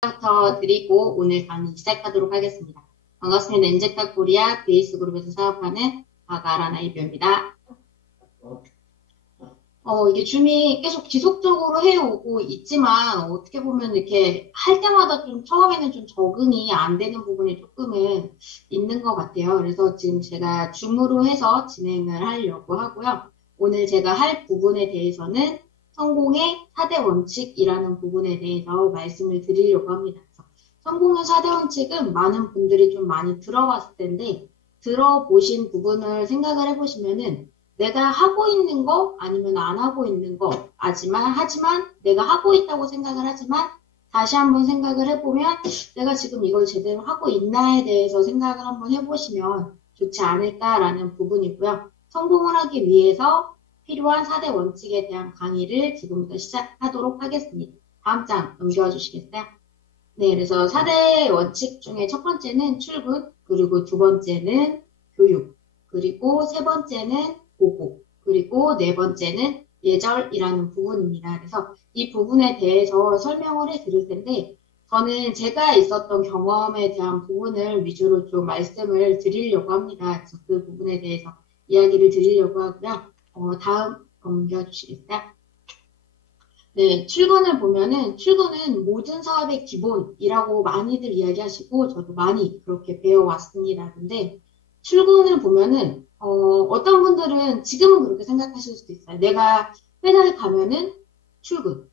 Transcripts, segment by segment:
부터 드리고 오늘 강의 시작하도록 하겠습니다. 반갑습니다. 엔제카 코리아 베이스 그룹에서 사업하는 박아란 아이비입니다. 이게 줌이 계속 지속적으로 해오고 있지만 어떻게 보면 이렇게 할 때마다 좀 처음에는 좀 적응이 안 되는 부분이 조금은 있는 것 같아요. 그래서 지금 제가 줌으로 해서 진행을 하려고 하고요. 오늘 제가 할 부분에 대해서는 성공의 4대 원칙이라는 부분에 대해서 말씀을 드리려고 합니다. 그래서 성공의 4대 원칙은 많은 분들이 좀 많이 들어봤을 텐데 들어보신 부분을 생각을 해보시면은 내가 하고 있는 거 아니면 안 하고 있는 거 하지만 내가 하고 있다고 생각을 하지만 다시 한번 생각을 해보면 내가 지금 이걸 제대로 하고 있나에 대해서 생각을 한번 해보시면 좋지 않을까라는 부분이고요. 성공을 하기 위해서 필요한 4대 원칙에 대한 강의를 지금부터 시작하도록 하겠습니다. 다음 장 넘겨와 주시겠어요? 네, 그래서 4대 원칙 중에 첫 번째는 출근, 그리고 두 번째는 교육, 그리고 세 번째는 보고, 그리고 네 번째는 예절이라는 부분입니다. 그래서 이 부분에 대해서 설명을 해 드릴 텐데, 저는 제가 있었던 경험에 대한 부분을 위주로 좀 말씀을 드리려고 합니다. 그래서 그 부분에 대해서 이야기를 드리려고 하고요. 다음 넘겨주시겠어요? 네, 출근을 보면은 출근은 모든 사업의 기본이라고 많이들 이야기하시고 저도 많이 그렇게 배워왔습니다. 근데 출근을 보면은 어떤 분들은 지금은 그렇게 생각하실 수도 있어요. 내가 회사에 가면은 출근,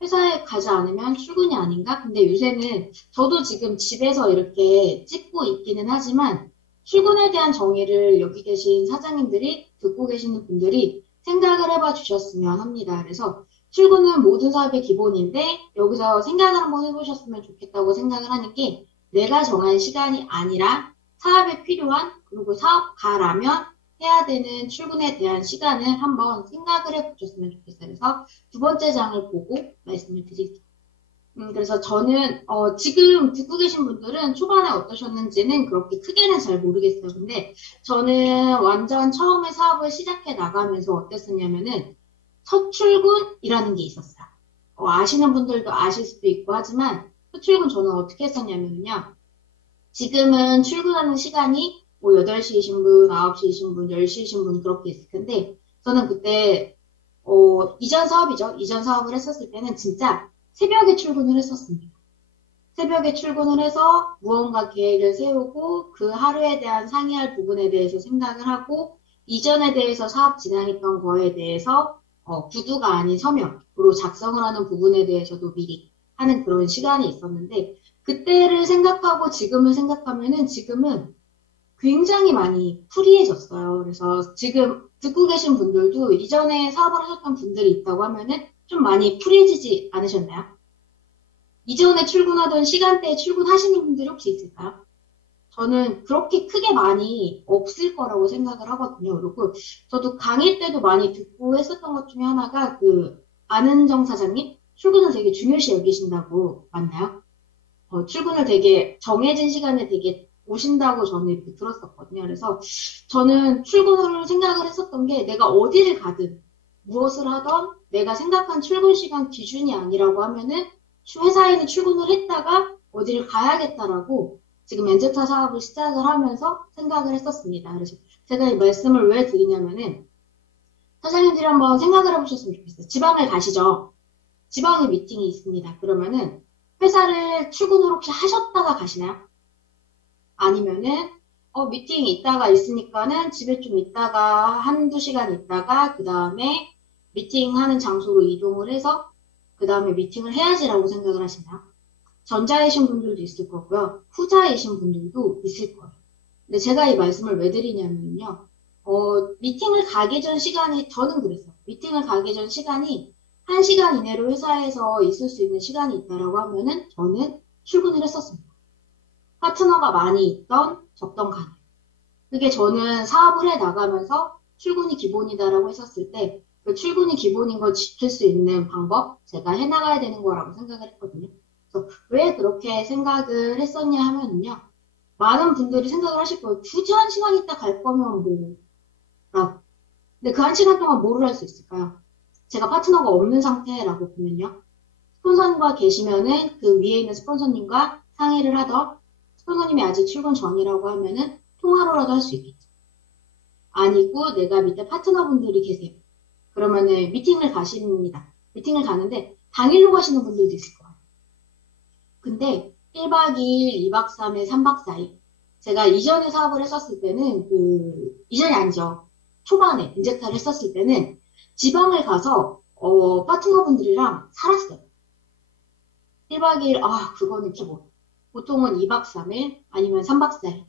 회사에 가지 않으면 출근이 아닌가? 근데 요새는 저도 지금 집에서 이렇게 찍고 있기는 하지만 출근에 대한 정의를 여기 계신 사장님들이 듣고 계시는 분들이 생각을 해봐 주셨으면 합니다. 그래서 출근은 모든 사업의 기본인데 여기서 생각을 한번 해보셨으면 좋겠다고 생각을 하는 게 내가 정한 시간이 아니라 사업에 필요한 그리고 사업가라면 해야 되는 출근에 대한 시간을 한번 생각을 해보셨으면 좋겠어요. 그래서 두 번째 장을 보고 말씀을 드릴게요. 그래서 저는 지금 듣고 계신 분들은 초반에 어떠셨는지는 그렇게 크게는 잘 모르겠어요. 근데 저는 완전 처음에 사업을 시작해 나가면서 어땠었냐면은 첫 출근이라는 게 있었어요. 아시는 분들도 아실 수도 있고 하지만 첫 출근 저는 어떻게 했었냐면요. 지금은 출근하는 시간이 뭐 8시이신 분, 9시이신 분, 10시이신 분 그렇게 있을 텐데 저는 그때 이전 사업이죠. 이전 사업을 했었을 때는 진짜 새벽에 출근을 했었습니다. 새벽에 출근을 해서 무언가 계획을 세우고 그 하루에 대한 상의할 부분에 대해서 생각을 하고 이전에 대해서 사업 진행했던 거에 대해서 구두가 아닌 서면으로 작성을 하는 부분에 대해서도 미리 하는 그런 시간이 있었는데 그때를 생각하고 지금을 생각하면은 지금은 굉장히 많이 프리해졌어요. 그래서 지금 듣고 계신 분들도 이전에 사업을 하셨던 분들이 있다고 하면은 좀 많이 프리해지지 않으셨나요? 이전에 출근하던 시간대에 출근하시는 분들이 혹시 있을까요? 저는 그렇게 크게 많이 없을 거라고 생각을 하거든요. 그리고 저도 강의 때도 많이 듣고 했었던 것 중에 하나가 그 안은정 사장님 출근을 되게 중요시 여기신다고 맞나요? 출근을 되게 정해진 시간에 되게 오신다고 저는 이렇게 들었었거든요. 그래서 저는 출근을 생각을 했었던 게 내가 어디를 가든 무엇을 하던 내가 생각한 출근 시간 기준이 아니라고 하면은 회사에는 출근을 했다가 어디를 가야겠다라고 지금 엔제타 사업을 시작을 하면서 생각을 했었습니다. 그래서 제가 이 말씀을 왜 드리냐면은 사장님들이 한번 생각을 해보셨으면 좋겠어요. 지방을 가시죠. 지방에 미팅이 있습니다. 그러면은 회사를 출근을 혹시 하셨다가 가시나요? 아니면은 미팅이 있다가 있으니까는 집에 좀 있다가 한두 시간 있다가 그 다음에 미팅하는 장소로 이동을 해서 그 다음에 미팅을 해야지라고 생각을 하시나요? 전자이신 분들도 있을 거고요. 후자이신 분들도 있을 거예요. 근데 제가 이 말씀을 왜 드리냐면요. 미팅을 가기 전 시간이, 저는 그랬어요. 미팅을 가기 전 시간이 1시간 이내로 회사에서 있을 수 있는 시간이 있다라고 하면은 저는 출근을 했었습니다. 파트너가 많이 있던, 적던 간에. 그게 저는 사업을 해 나가면서 출근이 기본이다라고 했었을 때, 그 출근이 기본인 걸 지킬 수 있는 방법, 제가 해 나가야 되는 거라고 생각을 했거든요. 그래서 왜 그렇게 생각을 했었냐 하면은요, 많은 분들이 생각을 하실 거예요. 굳이 1시간 있다 갈 거면 뭐, 라고. 근데 그 1시간 동안 뭐를 할 수 있을까요? 제가 파트너가 없는 상태라고 보면요. 스폰서님과 계시면은 그 위에 있는 스폰서님과 상의를 하던 스폰서님이 아직 출근 전이라고 하면은 통화로라도 할 수 있겠죠. 아니고 내가 밑에 파트너분들이 계세요. 그러면은 미팅을 가십니다. 미팅을 가는데 당일로 가시는 분들도 있을 거예요. 근데 1박 2일, 2박 3일, 3박 4일. 제가 이전에 사업을 했었을 때는 이전이 아니죠. 초반에 인젝타를 했었을 때는 지방을 가서 파트너분들이랑 살았어요. 1박 2일, 그거는 기본. 보통은 2박 3일 아니면 3박 4일.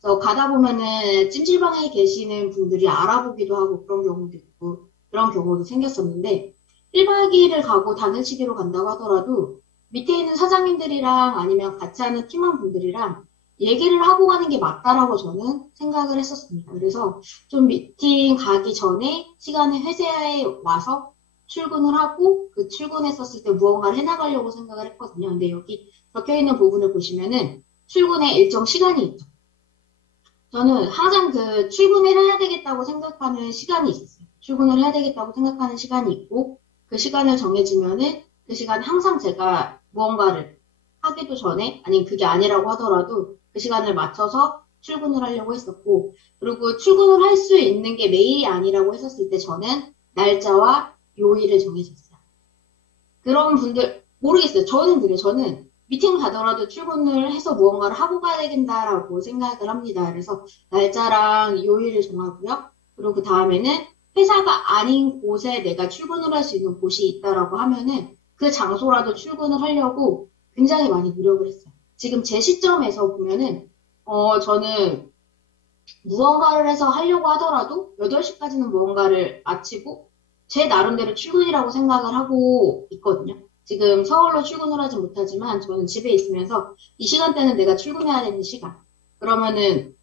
그래서 가다 보면은 찜질방에 계시는 분들이 알아보기도 하고 그런 경우도 있고 그런 경우도 생겼었는데 1박 2일을 가고 당일치기로 간다고 하더라도 밑에 있는 사장님들이랑 아니면 같이 하는 팀원분들이랑 얘기를 하고 가는 게 맞다라고 저는 생각을 했었습니다. 그래서 좀 미팅 가기 전에 시간에 회사에 와서 출근을 하고 그 출근했었을 때 무언가를 해나가려고 생각을 했거든요. 근데 여기 적혀 있는 부분을 보시면은 출근에 일정 시간이 있죠. 저는 항상 그 출근을 해야 되겠다고 생각하는 시간이 있었어요. 출근을 해야 되겠다고 생각하는 시간이 있고 그 시간을 정해지면은 그 시간 항상 제가 무언가를 하기도 전에 아니면 그게 아니라고 하더라도 그 시간을 맞춰서 출근을 하려고 했었고 그리고 출근을 할 수 있는 게 매일이 아니라고 했었을 때 저는 날짜와 요일을 정해줬어요. 그런 분들 모르겠어요. 저는 그래요. 저는 미팅 가더라도 출근을 해서 무언가를 하고 가야 된다라고 생각을 합니다. 그래서 날짜랑 요일을 정하고요. 그리고 그 다음에는 회사가 아닌 곳에 내가 출근을 할 수 있는 곳이 있다라고 하면은 그 장소라도 출근을 하려고 굉장히 많이 노력을 했어요. 지금 제 시점에서 보면은 저는 무언가를 해서 하려고 하더라도 8시까지는 무언가를 마치고 제 나름대로 출근이라고 생각을 하고 있거든요. 지금 서울로 출근을 하지 못하지만 저는 집에 있으면서 이 시간대는 내가 출근해야 되는 시간. 그러면은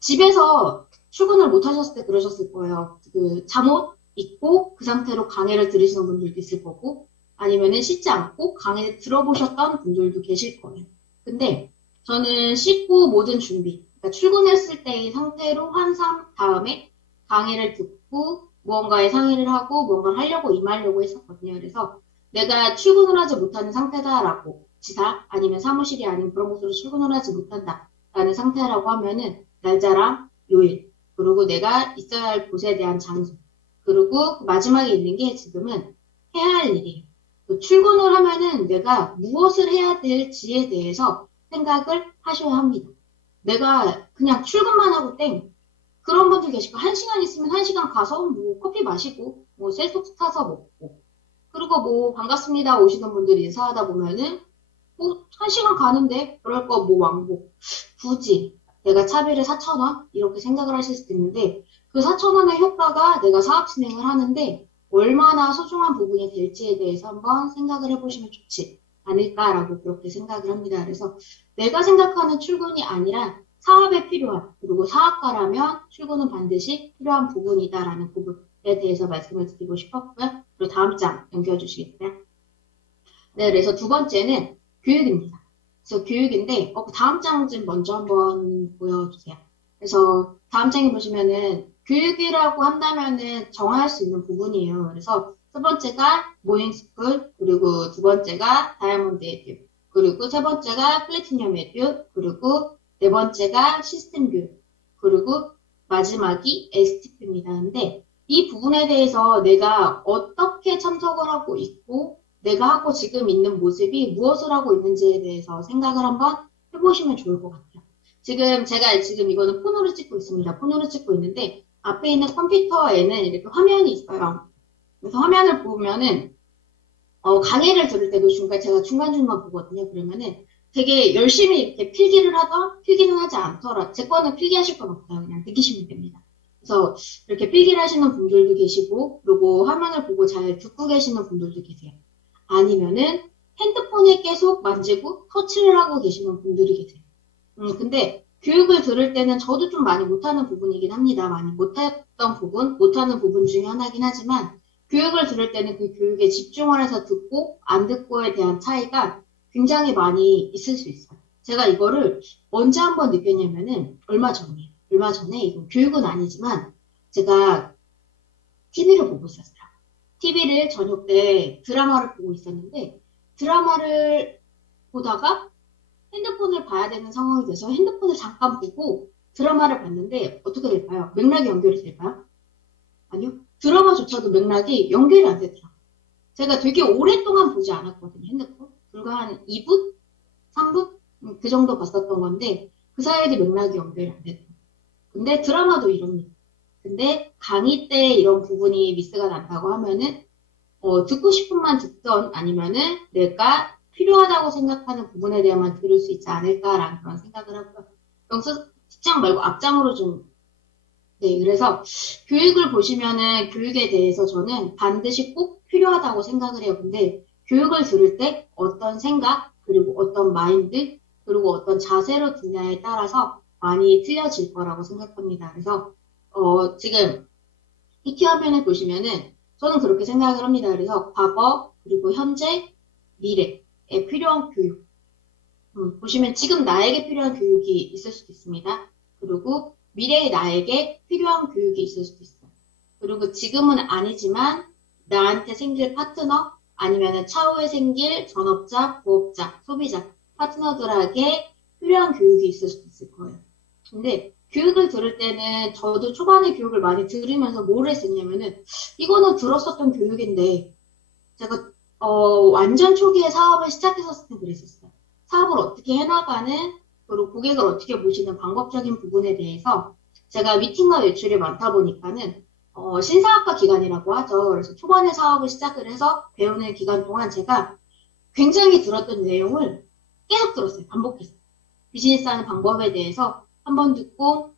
집에서 출근을 못 하셨을 때 그러셨을 거예요. 그 잠옷 입고 그 상태로 강의를 들으시는 분들도 있을 거고 아니면은 씻지 않고 강의를 들어보셨던 분들도 계실 거예요. 근데 저는 씻고 모든 준비, 그러니까 출근했을 때의 상태로 한 다음에 강의를 듣고 무언가에 상의를 하고 무언가를 하려고 임하려고 했었거든요. 그래서 내가 출근을 하지 못하는 상태다라고 지사 아니면 사무실이 아닌 그런 곳으로 출근을 하지 못한다라는 상태라고 하면은 날짜랑 요일 그리고 내가 있어야 할 곳에 대한 장소 그리고 마지막에 있는 게 지금은 해야 할 일이에요. 출근을 하면은 내가 무엇을 해야 될지에 대해서 생각을 하셔야 합니다. 내가 그냥 출근만 하고 땡. 그런 분들 계시고, 1시간 있으면 1시간 가서 뭐 커피 마시고, 뭐 셀톡스 타서 먹고, 그리고 뭐 반갑습니다 오시는 분들이 인사하다 보면은, 뭐 1시간 가는데, 그럴 거 뭐 왕복. 굳이 내가 차비를 4,000원? 이렇게 생각을 하실 수도 있는데, 그 4,000원의 효과가 내가 사업 진행을 하는데, 얼마나 소중한 부분이 될지에 대해서 한번 생각을 해보시면 좋지 않을까라고 그렇게 생각을 합니다. 그래서 내가 생각하는 출근이 아니라 사업에 필요한, 그리고 사업가라면 출근은 반드시 필요한 부분이다라는 부분에 대해서 말씀을 드리고 싶었고요. 그리고 다음 장 넘겨주시겠어요? 네, 그래서 두 번째는 교육입니다. 그래서 교육인데, 다음 장 좀 먼저 한번 보여주세요. 그래서 다음 장에 보시면은 교육이라고 한다면은 정할 수 있는 부분이에요. 그래서 첫 번째가 모닝스쿨, 그리고 두 번째가 다이아몬드 에듀, 그리고 세 번째가 플래티넘 에듀, 그리고 네 번째가 시스템 교육, 그리고 마지막이 STP입니다. 근데 이 부분에 대해서 내가 어떻게 참석을 하고 있고 내가 하고 지금 있는 모습이 무엇을 하고 있는지에 대해서 생각을 한번 해보시면 좋을 것 같아요. 제가 지금 이거는 폰으로 찍고 있습니다. 폰으로 찍고 있는데 앞에 있는 컴퓨터에는 이렇게 화면이 있어요. 그래서 화면을 보면은 강의를 들을 때도 제가 중간중간 보거든요. 그러면은 되게 열심히 이렇게 필기를 하던 필기는 하지 않더라. 제 거는 필기하실 건 없어요. 그냥 느끼시면 됩니다. 그래서 이렇게 필기를 하시는 분들도 계시고 그리고 화면을 보고 잘 듣고 계시는 분들도 계세요. 아니면은 핸드폰에 계속 만지고 터치를 하고 계시는 분들이 계세요. 근데 교육을 들을 때는 저도 좀 많이 못하는 부분이긴 합니다. 많이 못하는 부분 중에 하나긴 하지만 교육을 들을 때는 그 교육에 집중을 해서 듣고 안 듣고에 대한 차이가 굉장히 많이 있을 수 있어요. 제가 이거를 언제 한번 느꼈냐면은 얼마 전에 이건 교육은 아니지만 제가 TV를 보고 있었어요. TV를 저녁 때 드라마를 보고 있었는데, 드라마를 보다가 핸드폰을 봐야 되는 상황이 돼서 핸드폰을 잠깐 보고 드라마를 봤는데, 어떻게 될까요? 맥락이 연결이 될까요? 아니요. 드라마조차도 맥락이 연결이 안 되더라고요. 제가 되게 오랫동안 보지 않았거든요, 핸드폰. 불과 한 2분? 3분? 그 정도 봤었던 건데, 그 사이에도 맥락이 연결이 안 되더라고요. 근데 드라마도 이럽니다. 근데 강의 때 이런 부분이 미스가 난다고 하면은, 듣고 싶은만 듣던 아니면은 내가 필요하다고 생각하는 부분에 대해만 들을 수 있지 않을까라는 그런 생각을 하고요. 여기서 뒷장 말고 앞장으로 좀, 네, 그래서 교육을 보시면은 교육에 대해서 저는 반드시 꼭 필요하다고 생각을 해요. 근데 교육을 들을 때 어떤 생각, 그리고 어떤 마인드, 그리고 어떤 자세로 듣냐에 따라서 많이 틀려질 거라고 생각합니다. 그래서, 지금 PT 화면을 보시면은 저는 그렇게 생각을 합니다. 그래서 과거, 그리고 현재, 미래에 필요한 교육. 보시면 지금 나에게 필요한 교육이 있을 수도 있습니다. 그리고 미래의 나에게 필요한 교육이 있을 수도 있어요. 그리고 지금은 아니지만 나한테 생길 파트너, 아니면 차후에 생길 전업자, 부업자, 소비자, 파트너들에게 필요한 교육이 있을 수도 있을 거예요. 근데 교육을 들을 때는 저도 초반에 교육을 많이 들으면서 뭘 했었냐면은 이거는 들었었던 교육인데 제가 완전 초기에 사업을 시작했었을 때 그랬었어요. 사업을 어떻게 해나가는 그리고 고객을 어떻게 모시는 방법적인 부분에 대해서 제가 미팅과 외출이 많다 보니까는 신사학과 기간이라고 하죠. 그래서 초반에 사업을 시작을 해서 배우는 기간 동안 제가 굉장히 들었던 내용을 계속 들었어요. 반복해서. 비즈니스 하는 방법에 대해서 한 번 듣고,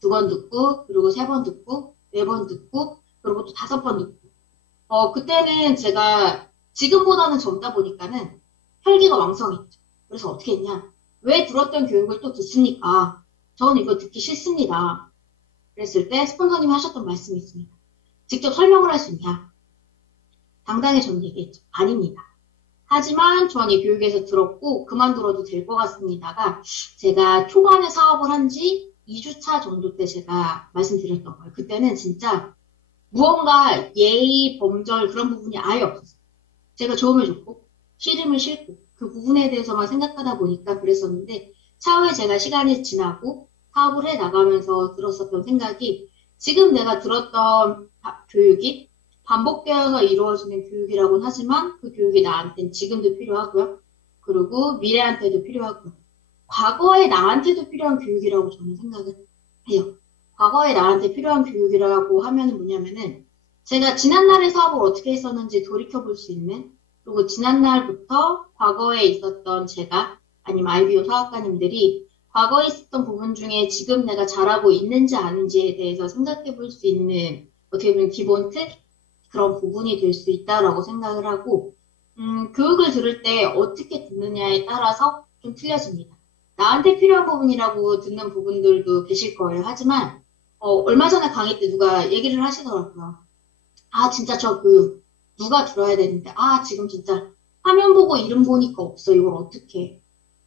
두 번 듣고, 그리고 세 번 듣고, 네 번 듣고, 그리고 또 다섯 번 듣고. 그때는 제가 지금보다는 젊다 보니까는 혈기가 왕성했죠. 그래서 어떻게 했냐. 왜 들었던 교육을 또 듣습니까? 저는 이거 듣기 싫습니다. 그랬을 때 스폰서님이 하셨던 말씀이 있습니다. 직접 설명을 할 수 있냐? 당당히 저는 얘기했죠. 아닙니다. 하지만 전 이 교육에서 들었고 그만들어도 될 것 같습니다가 제가 초반에 사업을 한 지 2주차 정도 때 제가 말씀드렸던 거예요. 그때는 진짜 무언가 예의, 범절 그런 부분이 아예 없었어요. 제가 좋으면 좋고 싫으면 싫고 그 부분에 대해서만 생각하다 보니까 그랬었는데 차후에 제가 시간이 지나고 사업을 해 나가면서 들었었던 생각이 지금 내가 들었던 교육이 반복되어서 이루어지는 교육이라고는 하지만 그 교육이 나한테는 지금도 필요하고요. 그리고 미래한테도 필요하고요. 과거에 나한테도 필요한 교육이라고 저는 생각을 해요. 과거에 나한테 필요한 교육이라고 하면은 뭐냐면은 제가 지난날의 사업을 어떻게 했었는지 돌이켜볼 수 있는 그리고 지난날부터 과거에 있었던 제가 아니면 IBO 사학과님들이 과거에 있었던 부분 중에 지금 내가 잘하고 있는지 아닌지에 대해서 생각해 볼 수 있는 어떻게 보면 기본 틀? 그런 부분이 될 수 있다라고 생각을 하고, 교육을 들을 때 어떻게 듣느냐에 따라서 좀 틀려집니다. 나한테 필요한 부분이라고 듣는 부분들도 계실 거예요. 하지만, 얼마 전에 강의 때 누가 얘기를 하시더라고요. 아, 진짜 저 교육 누가 들어야 되는데, 아, 지금 진짜 화면 보고 이름 보니까 없어. 이걸 어떻게 해.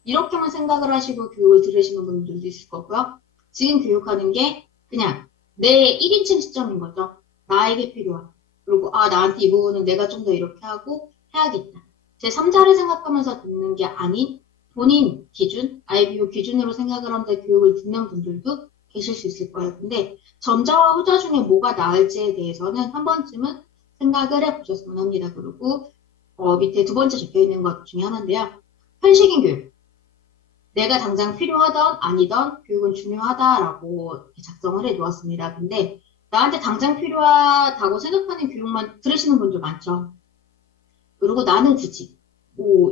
이렇게만 생각을 하시고 교육을 들으시는 분들도 있을 거고요. 지금 교육하는 게 그냥 내 1인칭 시점인 거죠. 나에게 필요한. 그리고 나한테 이 부분은 내가 좀 더 이렇게 하고 해야겠다. 제 3자를 생각하면서 듣는 게 아닌 본인 기준, IBO 기준으로 생각을 하면서 교육을 듣는 분들도 계실 수 있을 거예요. 근데 전자와 후자 중에 뭐가 나을지에 대해서는 한 번쯤은 생각을 해보셨으면 합니다. 그리고 밑에 두 번째 적혀 있는 것 중에 하나인데요. 현실인 교육. 내가 당장 필요하던 아니던 교육은 중요하다라고 작성을 해 놓았습니다. 근데 나한테 당장 필요하다고 생각하는 교육만 들으시는 분들 많죠. 그리고 나는 굳이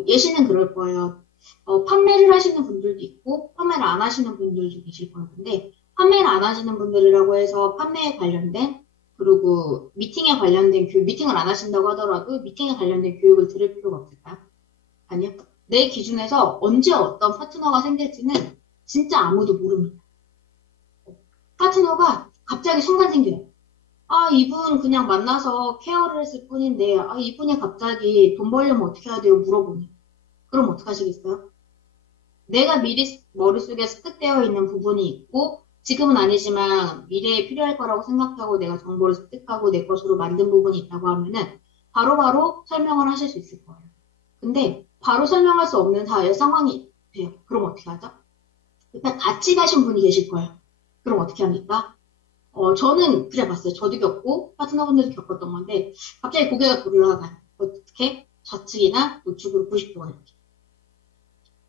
예시는 그럴 거예요. 판매를 하시는 분들도 있고 판매를 안 하시는 분들도 계실 거예요. 근데 판매를 안 하시는 분들이라고 해서 판매에 관련된 그리고 미팅에 관련된 교육, 미팅을 안 하신다고 하더라도 미팅에 관련된 교육을 들을 필요가 없을까요? 아니요. 내 기준에서 언제 어떤 파트너가 생길지는 진짜 아무도 모릅니다. 파트너가 갑자기 순간 생겨요. 아, 이분 그냥 만나서 케어를 했을 뿐인데, 이분이 갑자기 돈 벌려면 어떻게 해야 돼요? 물어보니. 그럼 어떡하시겠어요? 내가 미리 머릿속에 습득되어 있는 부분이 있고, 지금은 아니지만 미래에 필요할 거라고 생각하고 내가 정보를 습득하고 내 것으로 만든 부분이 있다고 하면은 바로바로 설명을 하실 수 있을 거예요. 근데 바로 설명할 수 없는 사회 상황이 돼요. 그럼 어떻게 하죠? 일단 같이 가신 분이 계실 거예요. 그럼 어떻게 합니까? 저는 그래 봤어요. 저도 겪고 파트너분들도 겪었던 건데 갑자기 고개가 돌아가요. 어떻게? 좌측이나 우측으로 90도가 이렇게.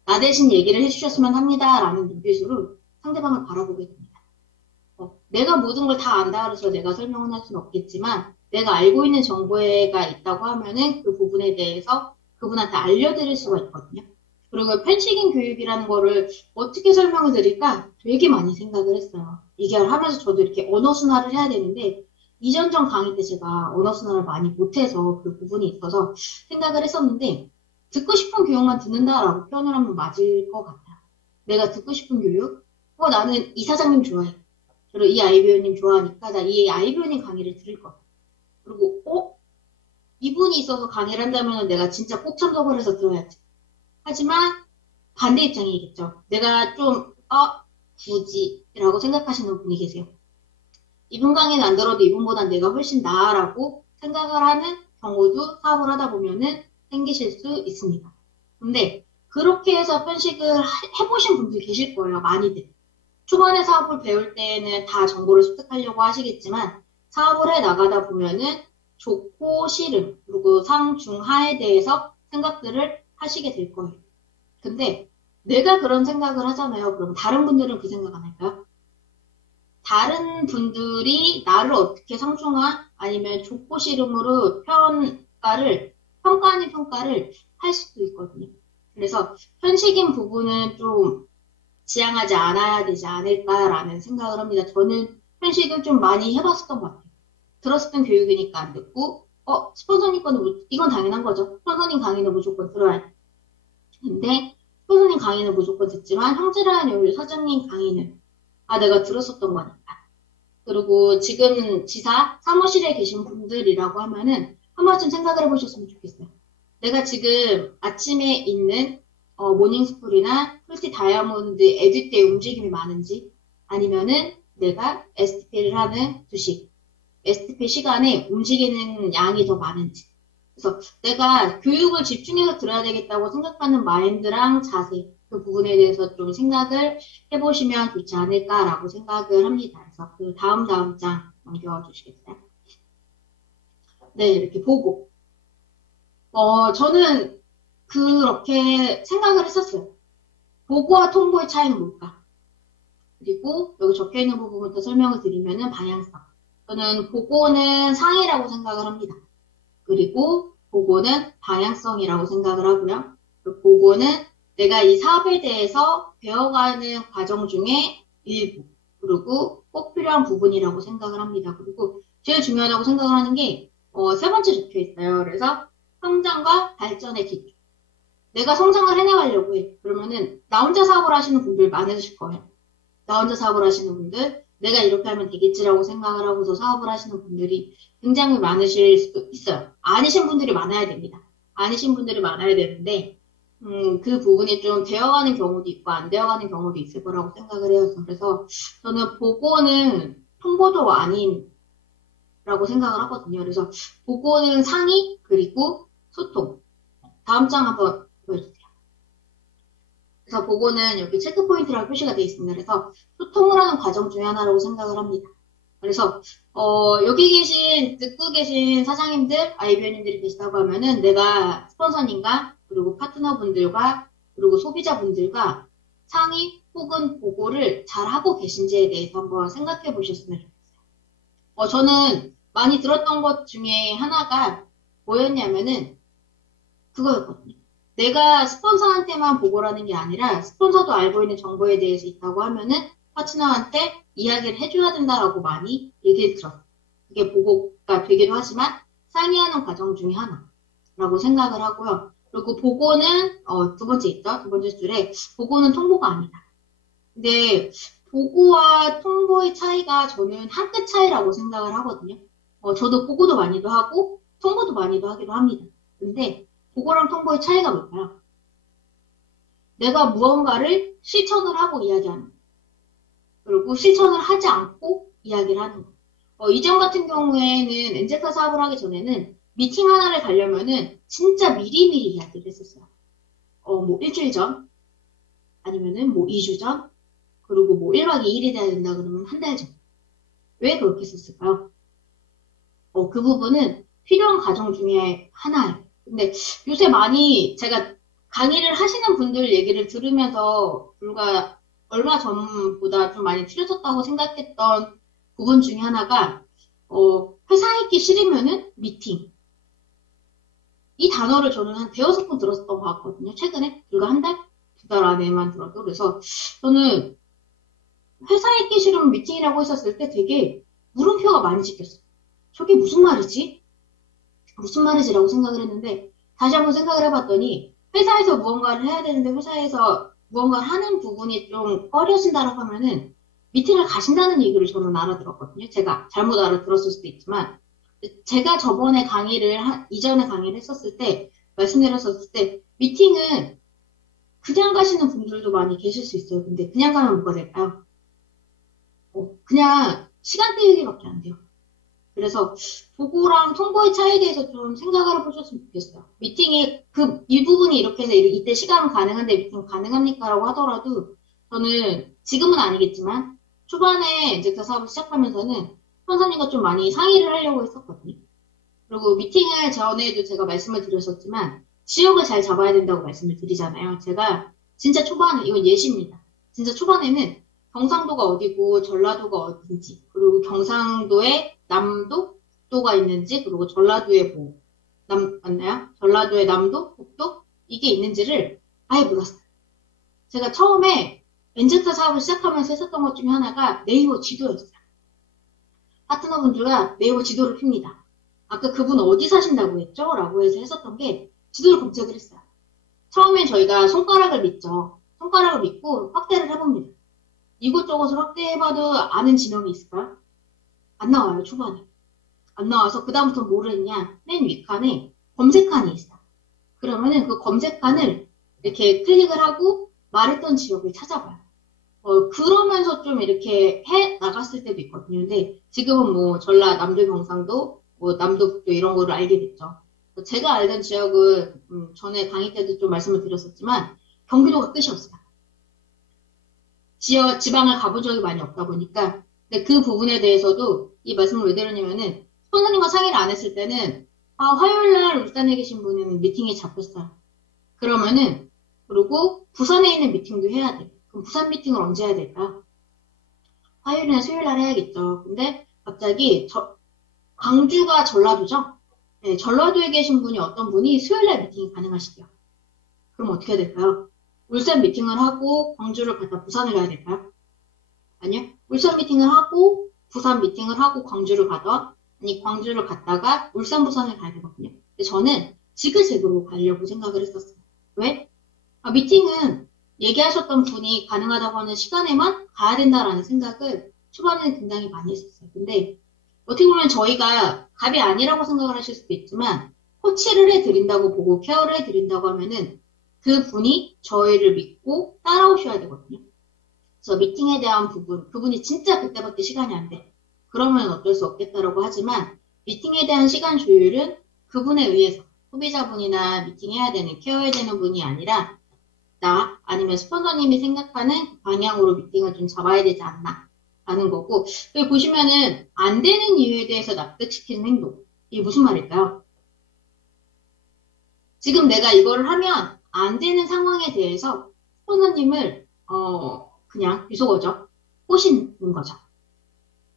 나 대신 얘기를 해주셨으면 합니다라는 눈빛으로 상대방을 바라보게 됩니다. 내가 모든 걸 다 안다 그래서 내가 설명을 할 수는 없겠지만 내가 알고 있는 정보가 있다고 하면은 그 부분에 대해서 그분한테 알려드릴 수가 있거든요. 그리고 펜싱인 교육이라는 거를 어떻게 설명을 드릴까 되게 많이 생각을 했어요. 이게 하면서 저도 이렇게 언어 순화를 해야 되는데 이전 강의 때 제가 언어 순화를 많이 못해서 그 부분이 있어서 생각을 했었는데 듣고 싶은 교육만 듣는다라고 표현을 하면 맞을 것 같아요. 내가 듣고 싶은 교육? 나는 이 사장님 좋아해. 그리고 이 아이비오님 좋아하니까 나 이 아이비오님 강의를 들을 거야. 그리고 이분이 있어서 강의를 한다면 내가 진짜 꼭 참석을 해서 들어야지. 하지만 반대 입장이겠죠. 내가 좀 굳이라고 생각하시는 분이 계세요. 이분 강의는 안 들어도 이분보단 내가 훨씬 나아라고 생각을 하는 경우도 사업을 하다 보면은 생기실 수 있습니다. 근데 그렇게 해서 편식을 해보신 분들이 계실 거예요. 많이들. 초반에 사업을 배울 때는 다 정보를 습득하려고 하시겠지만 사업을 해 나가다 보면은 좋고 싫음 그리고 상, 중, 하에 대해서 생각들을 하시게 될 거예요. 근데 내가 그런 생각을 하잖아요. 그럼 다른 분들은 그 생각 안 할까요? 다른 분들이 나를 어떻게 상중하 아니면 좋고 싫음으로 평가 아닌 평가를 할 수도 있거든요. 그래서 현실인 부분은 좀 지향하지 않아야 되지 않을까라는 생각을 합니다. 저는 편식을 좀 많이 해봤었던 것 같아요. 들었었던 교육이니까 안 듣고, 스폰서님 거는, 이건 당연한 거죠. 스폰서님 강의는 무조건 들어야 돼. 근데, 스폰서님 강의는 무조건 듣지만, 형제라는 요리 사장님 강의는, 내가 들었었던 거니까. 그리고 지금 지사, 사무실에 계신 분들이라고 하면은, 한 번쯤 생각을 해보셨으면 좋겠어요. 내가 지금 아침에 있는 모닝스쿨이나 풀티 다이아몬드 에듀 때 움직임이 많은지 아니면은 내가 STP를 하는 주식, STP 시간에 움직이는 양이 더 많은지. 그래서 내가 교육을 집중해서 들어야 되겠다고 생각하는 마인드랑 자세, 그 부분에 대해서 좀 생각을 해보시면 좋지 않을까라고 생각을 합니다. 그래서 그 다음 장 넘겨주시겠어요? 네, 이렇게 보고. 저는 그렇게 생각을 했었어요. 보고와 통보의 차이는 뭘까? 그리고 여기 적혀 있는 부분부터 설명을 드리면은 방향성. 저는 보고는 상이라고 생각을 합니다. 그리고 보고는 방향성이라고 생각을 하고요. 보고는 내가 이 사업에 대해서 배워가는 과정 중에 일부, 그리고 꼭 필요한 부분이라고 생각을 합니다. 그리고 제일 중요하다고 생각을 하는 게, 세 번째 적혀 있어요. 그래서 성장과 발전의 기초. 내가 성장을 해나가려고 해. 그러면은 나 혼자 사업을 하시는 분들 많으실 거예요. 나 혼자 사업을 하시는 분들, 내가 이렇게 하면 되겠지라고 생각을 하고서 사업을 하시는 분들이 굉장히 많으실 수도 있어요. 아니신 분들이 많아야 됩니다. 아니신 분들이 많아야 되는데, 그 부분이 좀 되어가는 경우도 있고 안 되어가는 경우도 있을 거라고 생각을 해요. 그래서 저는 보고는 통보도 아닌라고 생각을 하거든요. 그래서 보고는 상의, 그리고 소통. 다음 장 한번 보여주세요. 그래서 보고는 여기 체크포인트라고 표시가 되어 있습니다. 그래서 소통을 하는 과정 중에 하나라고 생각을 합니다. 그래서 여기 듣고 계신 사장님들, 아이비오님들이 계시다고 하면은 내가 스폰서님과 그리고 파트너분들과 그리고 소비자분들과 상의 혹은 보고를 잘 하고 계신지에 대해서 한번 생각해 보셨으면 좋겠어요. 저는 많이 들었던 것 중에 하나가 뭐였냐면은 그거였거든요. 내가 스폰서한테만 보고를 하는 게 아니라 스폰서도 알고 있는 정보에 대해서 있다고 하면은 파트너한테 이야기를 해줘야 된다라고 많이 얘기를 들었어요. 그게 보고가 되기도 하지만 상의하는 과정 중에 하나라고 생각을 하고요. 그리고 보고는 두 번째 있죠. 두 번째 줄에 보고는 통보가 아니다. 근데 보고와 통보의 차이가 저는 한 끗 차이라고 생각을 하거든요. 저도 보고도 많이도 하고 통보도 많이도 하기도 합니다. 근데 보고랑 통보의 차이가 뭘까요? 내가 무언가를 실천을 하고 이야기하는 거예요. 그리고 실천을 하지 않고 이야기를 하는 거. 이전 같은 경우에는 엔제카 사업을 하기 전에는 미팅 하나를 가려면은 진짜 미리미리 이야기를 했었어요. 뭐 일주일 전, 아니면은 뭐 2주 전, 그리고 뭐 1박 2일이 돼야 된다 그러면 한 달 전. 왜 그렇게 했었을까요? 그 부분은 필요한 과정 중에 하나예요. 근데 요새 많이 제가 강의를 하시는 분들 얘기를 들으면서 불과 얼마 전보다 좀 많이 틀려졌다고 생각했던 부분 중에 하나가, 회사 있기 싫으면은 미팅. 이 단어를 저는 한 대여섯 번 들었었던 것 같거든요. 최근에. 불과 한 달? 두 달 안에만 들어도. 그래서 저는 회사 있기 싫으면 미팅이라고 했었을 때 되게 물음표가 많이 찍혔어요. 저게 무슨 말이지? 무슨 말이지라고 생각을 했는데 다시 한번 생각을 해봤더니 회사에서 무언가를 해야 되는데 회사에서 무언가를 하는 부분이 좀 꺼려진다고 하면은 미팅을 가신다는 얘기를 저는 알아들었거든요. 제가 잘못 알아들었을 수도 있지만 제가 저번에 이전에 강의를 했었을 때 말씀드렸었을 때 미팅은 그냥 가시는 분들도 많이 계실 수 있어요. 근데 그냥 가면 뭐가 될까요? 그냥 시간 때우기밖에 안 돼요. 그래서 보고랑 통보의 차이에 대해서 좀 생각을 해보셨으면 좋겠어요. 미팅이 이 부분이 이렇게 해서 이때 시간은 가능한데 미팅 가능합니까? 라고 하더라도 저는 지금은 아니겠지만 초반에 이제 그 사업을 시작하면서는 선생님과 좀 많이 상의를 하려고 했었거든요. 그리고 미팅을 전에도 제가 말씀을 드렸었지만 지역을 잘 잡아야 된다고 말씀을 드리잖아요. 제가 진짜 초반에, 이건 예시입니다. 진짜 초반에는 경상도가 어디고 전라도가 어딘지, 그리고 경상도에 남도가 있는지, 그리고 전라도에 맞나요? 전라도에 남도, 북도? 이게 있는지를 아예 몰랐어요. 제가 처음에 엔제타 사업을 시작하면서 했었던 것 중에 하나가 네이버 지도였어요. 파트너분들과 네이버 지도를 핍니다. 아까 그분 어디 사신다고 했죠? 라고 해서 했었던 게 지도를 검색을 했어요. 처음엔 저희가 손가락을 믿죠. 손가락을 믿고 확대를 해봅니다. 이곳저곳을 확대해봐도 아는 지명이 있을까요? 안 나와요, 초반에. 안 나와서 그다음부터 뭐를 했냐? 맨 윗칸에 검색칸이 있어요. 그러면은 그 검색칸을 이렇게 클릭을 하고 말했던 지역을 찾아봐요. 그러면서 좀 이렇게 해 나갔을 때도 있거든요. 근데 지금은 뭐 남도, 경상도, 뭐 남도, 북도 이런 거를 알게 됐죠. 제가 알던 지역은 전에 강의 때도 좀 말씀을 드렸었지만 경기도가 끝이 없어요. 지방을 가본 적이 많이 없다 보니까. 근데 그 부분에 대해서도 이 말씀을 왜 드렸냐면은 선생님과 상의를 안 했을 때는 화요일날 울산에 계신 분은 미팅이 잡혔어요. 그러면은 그리고 부산에 있는 미팅도 해야 돼. 그럼 부산 미팅을 언제 해야 될까요? 화요일이나 수요일날 해야겠죠. 근데 갑자기 광주가 전라도죠? 네, 전라도에 계신 분이 어떤 분이 수요일날 미팅이 가능하시대요. 그럼 어떻게 해야 될까요? 울산 미팅을 하고 광주를 갔다 부산을 가야 될까요? 아니요. 울산 미팅을 하고 부산 미팅을 하고 광주를 가던 아니 광주를 갔다가 울산 부산을 가야 되거든요. 근데 저는 지그재그로 가려고 생각을 했었어요. 왜? 미팅은 얘기하셨던 분이 가능하다고 하는 시간에만 가야 된다라는 생각을 초반에는 굉장히 많이 했었어요. 근데 어떻게 보면 저희가 갑이 아니라고 생각을 하실 수도 있지만 코치를 해드린다고 보고 케어를 해드린다고 하면은 그 분이 저희를 믿고 따라오셔야 되거든요. 그래서 미팅에 대한 그분이 진짜 그때밖에 시간이 안 돼. 그러면 어쩔 수 없겠다라고 하지만 미팅에 대한 시간 조율은 그분에 의해서 소비자분이나 미팅해야 되는, 케어해야 되는 분이 아니라 나 아니면 스폰서님이 생각하는 방향으로 미팅을 좀 잡아야 되지 않나 라는 거고, 여기 보시면은 안 되는 이유에 대해서 납득시키는 행동. 이게 무슨 말일까요? 지금 내가 이거를 하면 안 되는 상황에 대해서 스폰서님을 그냥 비속어죠. 꼬시는 거죠.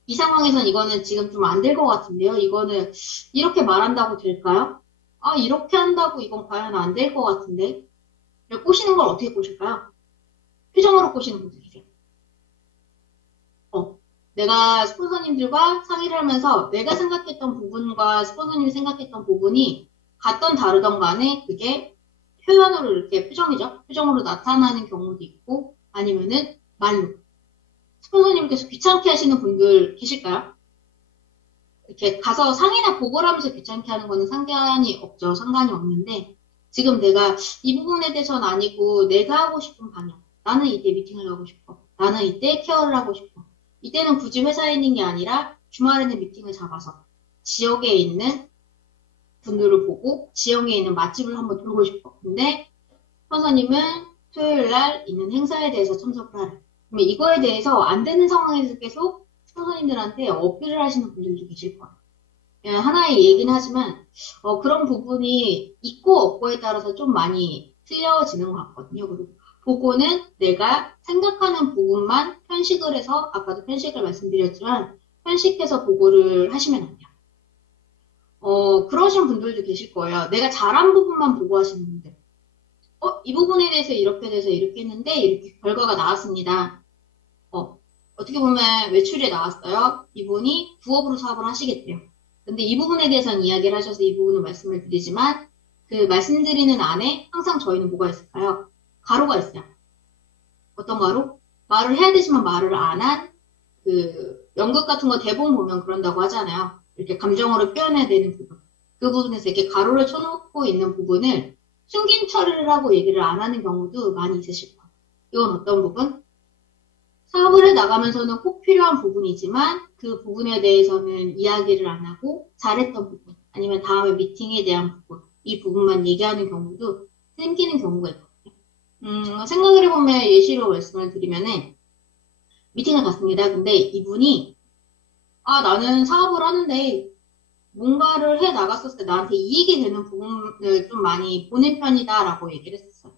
이 상황에선 이거는 지금 좀 안 될 것 같은데요. 이거는 이렇게 말한다고 될까요? 이렇게 한다고 이건 과연 안 될 것 같은데. 꼬시는 걸 어떻게 꼬실까요? 표정으로 꼬시는 분들 계세요. 내가 스폰서님들과 상의를 하면서 내가 생각했던 부분과 스폰서님이 생각했던 부분이 같던 다르던 간에 그게 표현으로 이렇게 표정으로 나타나는 경우도 있고 아니면은 말로. 스폰서님께서 귀찮게 하시는 분들 계실까요? 이렇게 가서 상의나 보고를 하면서 귀찮게 하는 거는 상관이 없죠. 상관이 없는데 지금 내가 이 부분에 대해서는 아니고 내가 하고 싶은 방향. 나는 이때 미팅을 하고 싶어. 나는 이때 케어를 하고 싶어. 이때는 굳이 회사에 있는 게 아니라 주말에는 미팅을 잡아서 지역에 있는 분들을 보고 지역에 있는 맛집을 한번 돌고 싶어. 근데 선생님은 토요일 날 있는 행사에 대해서 참석을 하래. 그러면 이거에 대해서 안 되는 상황에서 계속 선생님들한테 어필을 하시는 분들도 계실 거야. 하나의 얘기는 하지만 그런 부분이 있고 없고에 따라서 좀 많이 틀려지는 것 같거든요. 그리고 보고는 내가 생각하는 부분만 편식을 해서 아까도 편식을 말씀드렸지만 편식해서 보고를 하시면 안 돼요. 그러신 분들도 계실 거예요. 내가 잘한 부분만 보고하시는 분들. 이 부분에 대해서 이렇게 돼서 이렇게 했는데 이렇게 결과가 나왔습니다. 어떻게 보면 외출에 나왔어요. 이분이 부업으로 사업을 하시겠대요. 근데 이 부분에 대해서는 이야기를 하셔서 이 부분을 말씀을 드리지만 그 말씀드리는 안에 항상 저희는 뭐가 있을까요? 가로가 있어요. 어떤 가로? 말을 해야 되지만 말을 안 한 그 연극 같은 거 대본 보면 그런다고 하잖아요. 이렇게 감정으로 표현해야 되는 부분. 그 부분에서 이렇게 가로를 쳐놓고 있는 부분을 숨긴 처리를 하고 얘기를 안 하는 경우도 많이 있으실 거예요. 이건 어떤 부분? 사업을 해 나가면서는 꼭 필요한 부분이지만 그 부분에 대해서는 이야기를 안 하고 잘했던 부분 아니면 다음에 미팅에 대한 부분 이 부분만 얘기하는 경우도 생기는 경우가 있거든요. 생각을 해보면 예시로 말씀을 드리면은 미팅을 갔습니다. 근데 이분이 나는 사업을 하는데 뭔가를 해 나갔었을 때 나한테 이익이 되는 부분을 좀 많이 보는 편이다라고 얘기를 했었어요.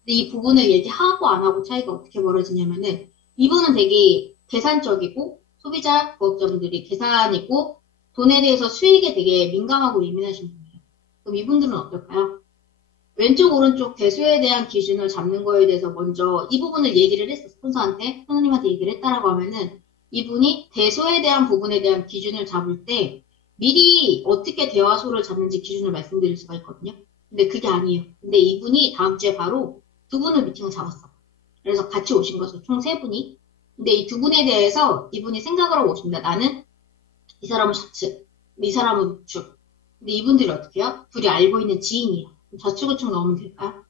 근데 이 부분을 얘기하고 안 하고 차이가 어떻게 벌어지냐면은 이분은 되게 계산적이고 소비자, 부업자분들이 계산이고 돈에 대해서 수익에 되게 민감하고 예민하신 분이에요. 그럼 이분들은 어떨까요? 왼쪽, 오른쪽 대수에 대한 기준을 잡는 거에 대해서 먼저 이 부분을 얘기를 했어. 스폰서한테, 선생님한테 얘기를 했다라고 하면은 이분이 대수에 대한 부분에 대한 기준을 잡을 때 미리 어떻게 대화소를 잡는지 기준을 말씀드릴 수가 있거든요. 근데 그게 아니에요. 근데 이분이 다음 주에 바로 두 분을 미팅을 잡았어. 그래서 같이 오신 거죠. 총 세 분이. 근데 이 두 분에 대해서 이분이 생각을 하고 오십니다. 나는 이 사람은 좌측, 이 사람은 우측. 근데 이분들이 어떻게 해요? 둘이 알고 있는 지인이에요. 좌측 우측 넣으면 될까요?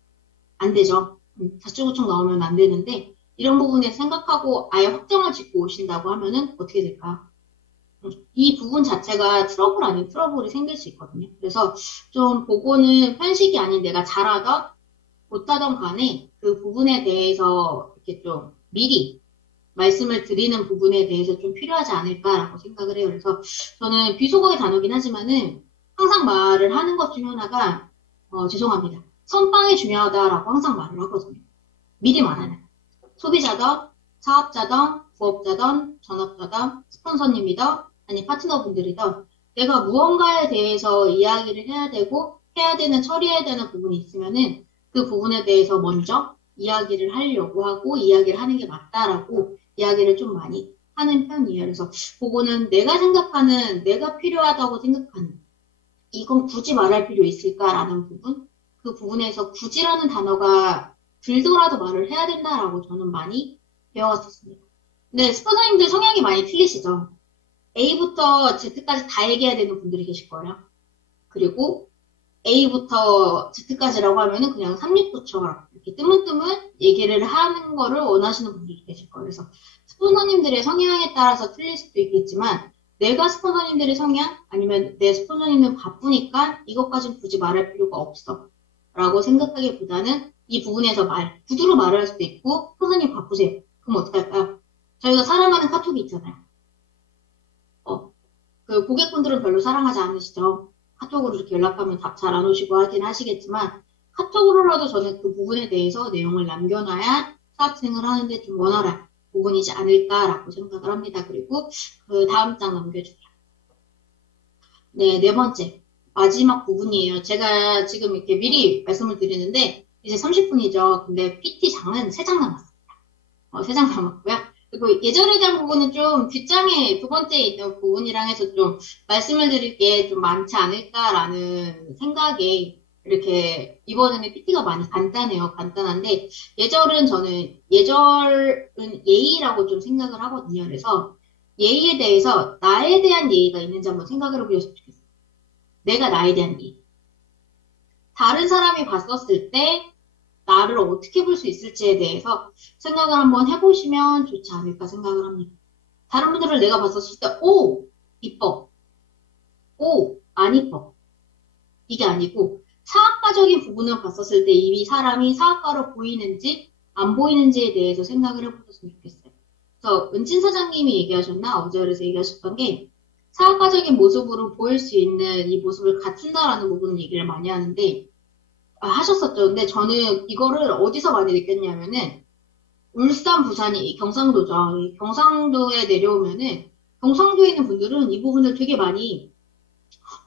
안 되죠. 좌측 우측 넣으면 안 되는데 이런 부분에 생각하고 아예 확정을 짓고 오신다고 하면은 어떻게 될까요? 이 부분 자체가 트러블 아닌 트러블이 생길 수 있거든요. 그래서 좀 보고는 편식이 아닌 내가 잘하던 못하던 간에 그 부분에 대해서 이렇게 좀 미리 말씀을 드리는 부분에 대해서 좀 필요하지 않을까라고 생각을 해요. 그래서 저는 비속어의 단어긴 하지만은 항상 말을 하는 것 중 하나가 죄송합니다. 선빵이 중요하다라고 항상 말을 하거든요. 미리 말하는 소비자든 사업자든 부업자든 전업자든 스폰서님이든 아니 파트너분들이든 내가 무언가에 대해서 이야기를 해야 되고 해야 되는 처리해야 되는 부분이 있으면은 그 부분에 대해서 먼저 이야기를 하려고 하고 이야기를 하는 게 맞다라고 이야기를 좀 많이 하는 편이에요. 그래서 그거는 내가 생각하는 내가 필요하다고 생각하는 이건 굳이 말할 필요 있을까라는 부분 그 부분에서 굳이라는 단어가 들더라도 말을 해야 된다라고 저는 많이 배워왔었습니다. 근데 스포너님들 성향이 많이 틀리시죠? A부터 Z까지 다 얘기해야 되는 분들이 계실 거예요. 그리고 A부터 Z까지라고 하면은 그냥 3립부처럼 이렇게 뜨문뜨문 얘기를 하는 거를 원하시는 분들이 계실 거예요. 그래서 스포너님들의 성향에 따라서 틀릴 수도 있겠지만 내가 스포너님들의 성향 아니면 내 스포너님은 바쁘니까 이것까지는 굳이 말할 필요가 없어 라고 생각하기보다는 이 부분에서 구두로 말을 할 수도 있고 선생님 바쁘세요. 그럼 어떻게 할까요? 저희가 사랑하는 카톡이 있잖아요. 그 고객분들은 별로 사랑하지 않으시죠? 카톡으로 이렇게 연락하면 답 잘 안 오시고 하긴 하시겠지만 카톡으로라도 저는 그 부분에 대해서 내용을 남겨놔야 사업생을 하는데 좀 원활한 부분이지 않을까라고 생각을 합니다. 그리고 그 다음 장 넘겨주세요. 네, 네 번째. 마지막 부분이에요. 제가 지금 이렇게 미리 말씀을 드리는데 이제 30분이죠. 근데 PT 장은 3장 남았습니다. 3장 남았고요. 그리고 예절에 대한 부분은 좀 뒷장에 두 번째에 있는 부분이랑 해서 좀 말씀을 드릴 게 좀 많지 않을까라는 생각에 이렇게 이번에는 PT가 많이 간단해요. 간단한데 저는 예절은 예의라고 좀 생각을 하거든요. 그래서 예의에 대해서 나에 대한 예의가 있는지 한번 생각을 해보셨으면 좋겠어요. 내가 나에 대한 예의. 다른 사람이 봤었을 때 나를 어떻게 볼 수 있을지에 대해서 생각을 한번 해보시면 좋지 않을까 생각을 합니다. 다른 분들을 내가 봤었을 때, 오, 이뻐. 오, 안 이뻐. 이게 아니고, 사학과적인 부분을 봤었을 때 이 사람이 사학과로 보이는지, 안 보이는지에 대해서 생각을 해보셨으면 좋겠어요. 그래서 은진 사장님이 얘기하셨나? 어제 그래서 얘기하셨던 게, 사학과적인 모습으로 보일 수 있는 이 모습을 갖춘다라는 부분을 얘기를 많이 하는데, 하셨었죠. 근데 저는 이거를 어디서 많이 느꼈냐면은, 울산, 부산이 경상도죠. 이 경상도에 내려오면은 경상도에 있는 분들은 이 부분을 되게 많이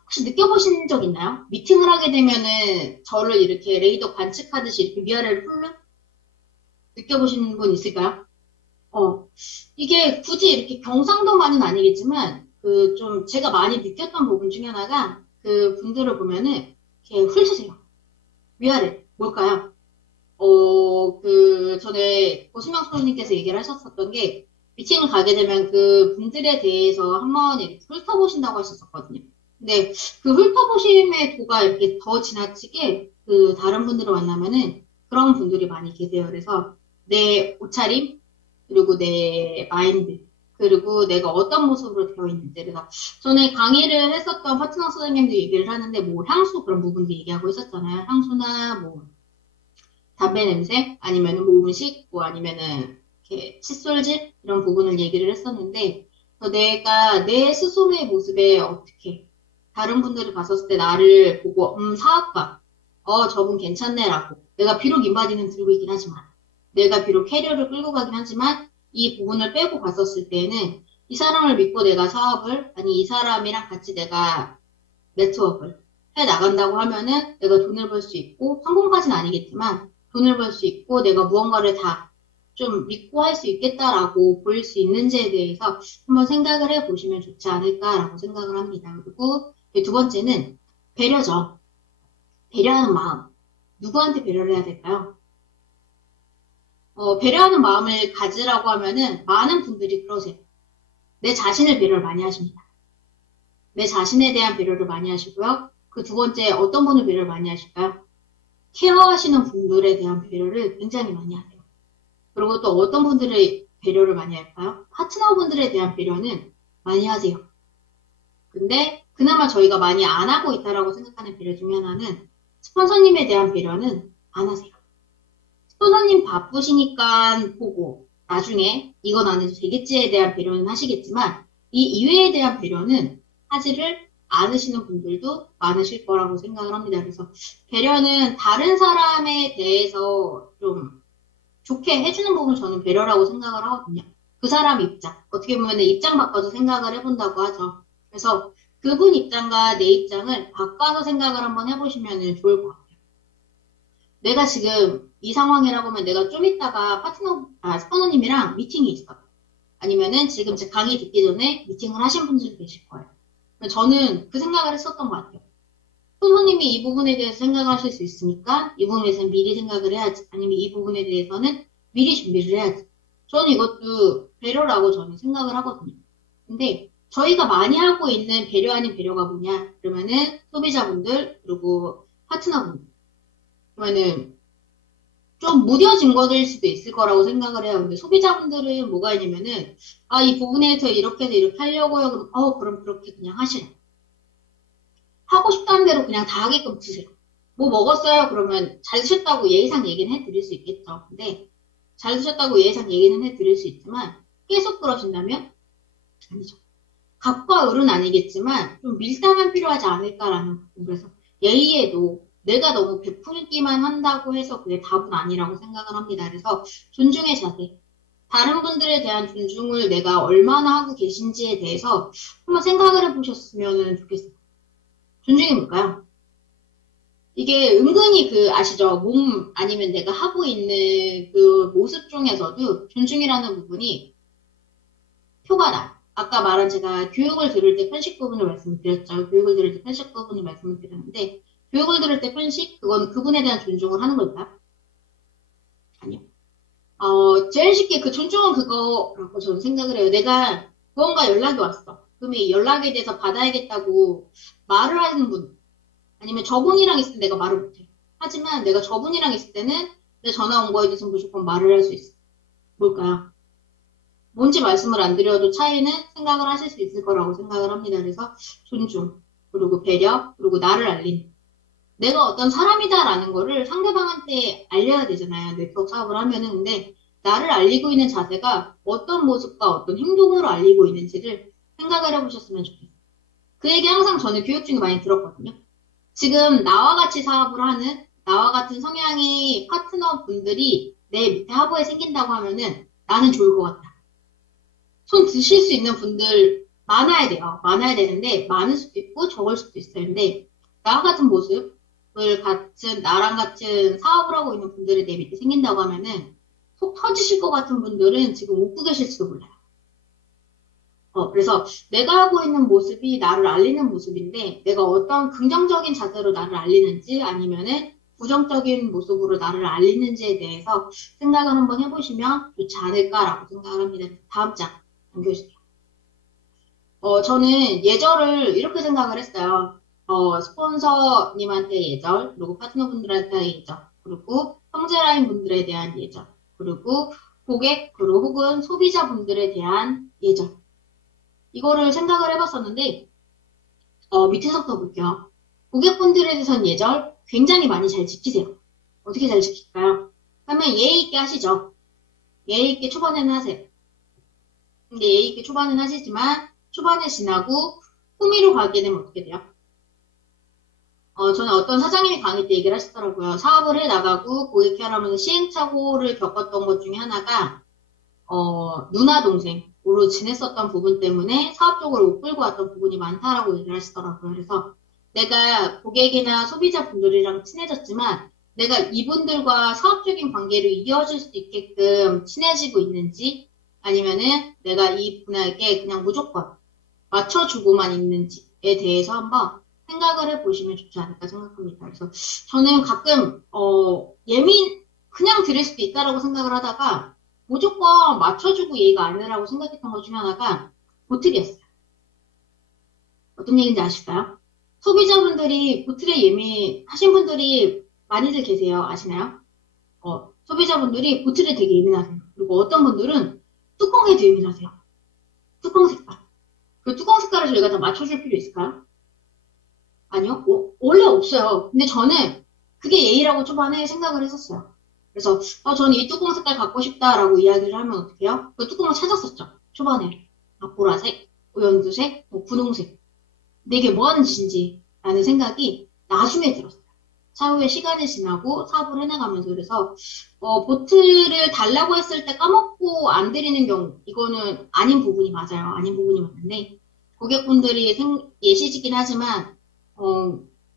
혹시 느껴보신 적 있나요? 미팅을 하게 되면은 저를 이렇게 레이더 관측하듯이 이렇게 위아래를 훑는 느껴보신 분 있을까요? 어, 이게 굳이 이렇게 경상도만은 아니겠지만 그 좀 제가 많이 느꼈던 부분 중에 하나가 그 분들을 보면은 이렇게 훑으세요. 위아래 뭘까요? 전에 고수명 선생님께서 얘기를 하셨었던 게, 미팅을 가게 되면 그 분들에 대해서 한번 이렇게 훑어보신다고 하셨었거든요. 근데 그 훑어보심의 도가 이렇게 더 지나치게 그 다른 분들을 만나면은 그런 분들이 많이 계세요. 그래서 내 옷차림, 그리고 내 마인드, 그리고 내가 어떤 모습으로 되어 있는지. 그래서 전에 강의를 했었던 파트너 선생님도 얘기를 하는데, 뭐 향수 그런 부분도 얘기하고 있었잖아요. 향수나 뭐 담배 냄새, 아니면은 뭐 음식, 뭐 아니면은 이렇게 칫솔질 이런 부분을 얘기를 했었는데, 그래서 내가 내 스스로의 모습에 어떻게 다른 분들이 봤었을 때 나를 보고 사학과 저분 괜찮네라고, 내가 비록 인바디는 들고 있긴 하지만, 내가 비록 캐리어를 끌고 가긴 하지만 이 부분을 빼고 봤었을 때는 이 사람을 믿고 내가 사업을, 아니 이 사람이랑 같이 내가 네트워크를 해 나간다고 하면은 내가 돈을 벌 수 있고, 성공까지는 아니겠지만 돈을 벌 수 있고 내가 무언가를 다 좀 믿고 할 수 있겠다라고 보일 수 있는지에 대해서 한번 생각을 해보시면 좋지 않을까라고 생각을 합니다. 그리고 두 번째는 배려죠. 배려하는 마음. 누구한테 배려를 해야 될까요? 배려하는 마음을 가지라고 하면은 많은 분들이 그러세요. 내 자신을 배려를 많이 하십니다. 내 자신에 대한 배려를 많이 하시고요. 그 두 번째, 어떤 분을 배려를 많이 하실까요? 케어하시는 분들에 대한 배려를 굉장히 많이 하세요. 그리고 또 어떤 분들의 배려를 많이 할까요? 파트너분들에 대한 배려는 많이 하세요. 근데 그나마 저희가 많이 안 하고 있다라고 생각하는 배려 중에 하나는 스폰서님에 대한 배려는 안 하세요. 스폰서님 바쁘시니까 보고 나중에 이건 안 해도 되겠지에 대한 배려는 하시겠지만, 이 이외에 대한 배려는 하지를 않으시는 분들도 많으실 거라고 생각을 합니다. 그래서 배려는 다른 사람에 대해서 좀 좋게 해주는 부분을 저는 배려라고 생각을 하거든요. 그 사람 입장, 어떻게 보면 입장 바꿔서 생각을 해본다고 하죠. 그래서 그분 입장과 내 입장을 바꿔서 생각을 한번 해보시면 좋을 것 같아요. 내가 지금 이 상황이라고 하면 내가 좀 이따가 스포너님이랑 미팅이 있어. 아니면은 지금 제 강의 듣기 전에 미팅을 하신 분들도 계실 거예요. 저는 그 생각을 했었던 것 같아요. 스포너님이 이 부분에 대해서 생각을 하실 수 있으니까 이 부분에 대해서는 미리 생각을 해야지. 아니면 이 부분에 대해서는 미리 준비를 해야지. 저는 이것도 배려라고 저는 생각을 하거든요. 근데 저희가 많이 하고 있는 배려 아닌 배려가 뭐냐? 그러면은 소비자분들, 그리고 파트너분들. 그러면은 좀 무뎌진 것일 수도 있을 거라고 생각을 해요. 근데 소비자분들은 뭐가 있냐면은, 이 부분에서 이렇게 해서 이렇게 하려고요. 그럼, 그럼 그렇게 그냥 하시라. 하고 싶다는 대로 그냥 다 하게끔 드세요. 뭐 먹었어요? 그러면 잘 드셨다고 예의상 얘기는 해드릴 수 있겠죠. 근데 잘 드셨다고 예의상 얘기는 해드릴 수 있지만, 계속 그러신다면? 아니죠. 갑과 을은 아니겠지만 좀 밀당은 필요하지 않을까라는 부분. 그래서 예의에도 내가 너무 베풀기만 한다고 해서 그게 답은 아니라고 생각을 합니다. 그래서 존중의 자세, 다른 분들에 대한 존중을 내가 얼마나 하고 계신지에 대해서 한번 생각을 해보셨으면 좋겠어요. 존중이 뭘까요? 이게 은근히 아시죠? 몸 아니면 내가 하고 있는 그 모습 중에서도 존중이라는 부분이 표가 나요. 아까 말한 제가 교육을 들을 때 편식 부분을 말씀드렸죠. 교육을 들을 때 편식 부분을 말씀을 드렸는데, 교육을 들을 때 편식, 그건 그분에 대한 존중을 하는 걸까요? 아니요. 제일 쉽게 그 존중은 그거라고 저는 생각을 해요. 내가 무언가 연락이 왔어. 그러면 이 연락에 대해서 받아야겠다고 말을 하는 분, 아니면 저분이랑 있을 때 내가 말을 못해. 하지만 내가 저분이랑 있을 때는 내 전화 온 거에 대해서 무조건 말을 할 수 있어. 뭘까요? 뭔지 말씀을 안 드려도 차이는 생각을 하실 수 있을 거라고 생각을 합니다. 그래서 존중, 그리고 배려, 그리고 나를 알린. 내가 어떤 사람이다라는 거를 상대방한테 알려야 되잖아요. 네트워크 사업을 하면은. 근데 나를 알리고 있는 자세가 어떤 모습과 어떤 행동으로 알리고 있는지를 생각을 해보셨으면 좋겠어요. 그 얘기 항상 저는 교육 중에 많이 들었거든요. 지금 나와 같이 사업을 하는 나와 같은 성향의 파트너 분들이 내 밑에 하부에 생긴다고 하면은 나는 좋을 것 같다. 손 드실 수 있는 분들 많아야 돼요. 많아야 되는데 많을 수도 있고 적을 수도 있어요. 근데 나와 같은 모습을 같은 나랑 같은 사업을 하고 있는 분들이 내 밑에 생긴다고 하면은 속 터지실 것 같은 분들은 지금 웃고 계실지도 몰라요. 그래서 내가 하고 있는 모습이 나를 알리는 모습인데 내가 어떤 긍정적인 자세로 나를 알리는지 아니면은 부정적인 모습으로 나를 알리는지에 대해서 생각을 한번 해보시면 좋지 않을까라고 생각을 합니다. 다음 장 넘겨주세요. 저는 예절을 이렇게 생각을 했어요. 스폰서님한테 예절, 그리고 파트너분들한테 예절, 그리고 형제라인 분들에 대한 예절, 그리고 고객, 그리고 혹은 소비자분들에 대한 예절. 이거를 생각을 해봤었는데, 밑에서부터 볼게요. 고객분들에 대해서는 예절 굉장히 많이 잘 지키세요. 어떻게 잘 지킬까요? 그러면 예의 있게 하시죠. 예의 있게 초반에는 하세요. 근데 예의 있게 초반은 하시지만, 초반에 지나고 후미로 가게 되면 어떻게 돼요? 저는 어떤 사장님이 강의 때 얘기를 하시더라고요. 사업을 해 나가고 고객 케어하면서 시행착오를 겪었던 것 중에 하나가, 누나 동생으로 지냈었던 부분 때문에 사업적으로 못 끌고 왔던 부분이 많다라고 얘기를 하시더라고요. 그래서 내가 고객이나 소비자분들이랑 친해졌지만 내가 이분들과 사업적인 관계를 이어질 수 있게끔 친해지고 있는지 아니면은 내가 이분에게 그냥 무조건 맞춰주고만 있는지에 대해서 한번 생각을 해보시면 좋지 않을까 생각합니다. 그래서 저는 가끔 그냥 드릴 수도 있다라고 생각을 하다가 무조건 맞춰주고 예의가 아니라고 생각했던 것 중에 하나가 보틀이었어요. 어떤 얘기인지 아실까요? 소비자분들이 보틀에 예민하신 분들이 많이들 계세요. 아시나요? 소비자분들이 보틀에 되게 예민하세요. 그리고 어떤 분들은 뚜껑에도 예민하세요. 뚜껑 색깔. 그 뚜껑 색깔을 저희가 다 맞춰줄 필요 있을까요? 아니요. 원래 없어요. 근데 저는 그게 예의라고 초반에 생각을 했었어요. 그래서 저는 이 뚜껑 색깔 갖고 싶다라고 이야기를 하면 어떡해요? 그 뚜껑을 찾았었죠. 초반에. 보라색, 연두색, 분홍색. 근데 이게 뭐 하는 짓인지 라는 생각이 나중에 들었어요. 차후에 시간이 지나고 사업을 해나가면서 그래서 보트를 달라고 했을 때 까먹고 안 드리는 경우 이거는 아닌 부분이 맞아요. 아닌 부분이 맞는데 고객분들이 예시지긴 하지만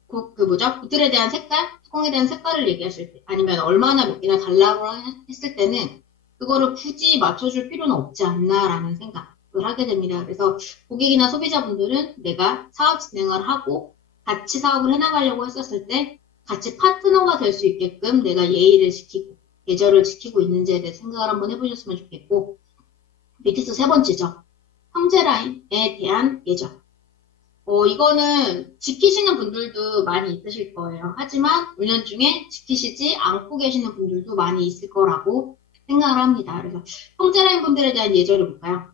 보틀에 대한 색깔, 뚜껑에 대한 색깔을 얘기하실 때 아니면 얼마나 몇 개나 달라고 했을 때는 그거를 굳이 맞춰줄 필요는 없지 않나라는 생각을 하게 됩니다. 그래서 고객이나 소비자분들은 내가 사업 진행을 하고 같이 사업을 해나가려고 했었을 때 같이 파트너가 될 수 있게끔 내가 예의를 지키고 예절을 지키고 있는지에 대해 생각을 한번 해보셨으면 좋겠고 밑에서 세 번째죠. 형제 라인에 대한 예절. 이거는 지키시는 분들도 많이 있으실 거예요. 하지만 운전 중에 지키시지 않고 계시는 분들도 많이 있을 거라고 생각을 합니다. 그래서 형제 라인 분들에 대한 예절을 볼까요?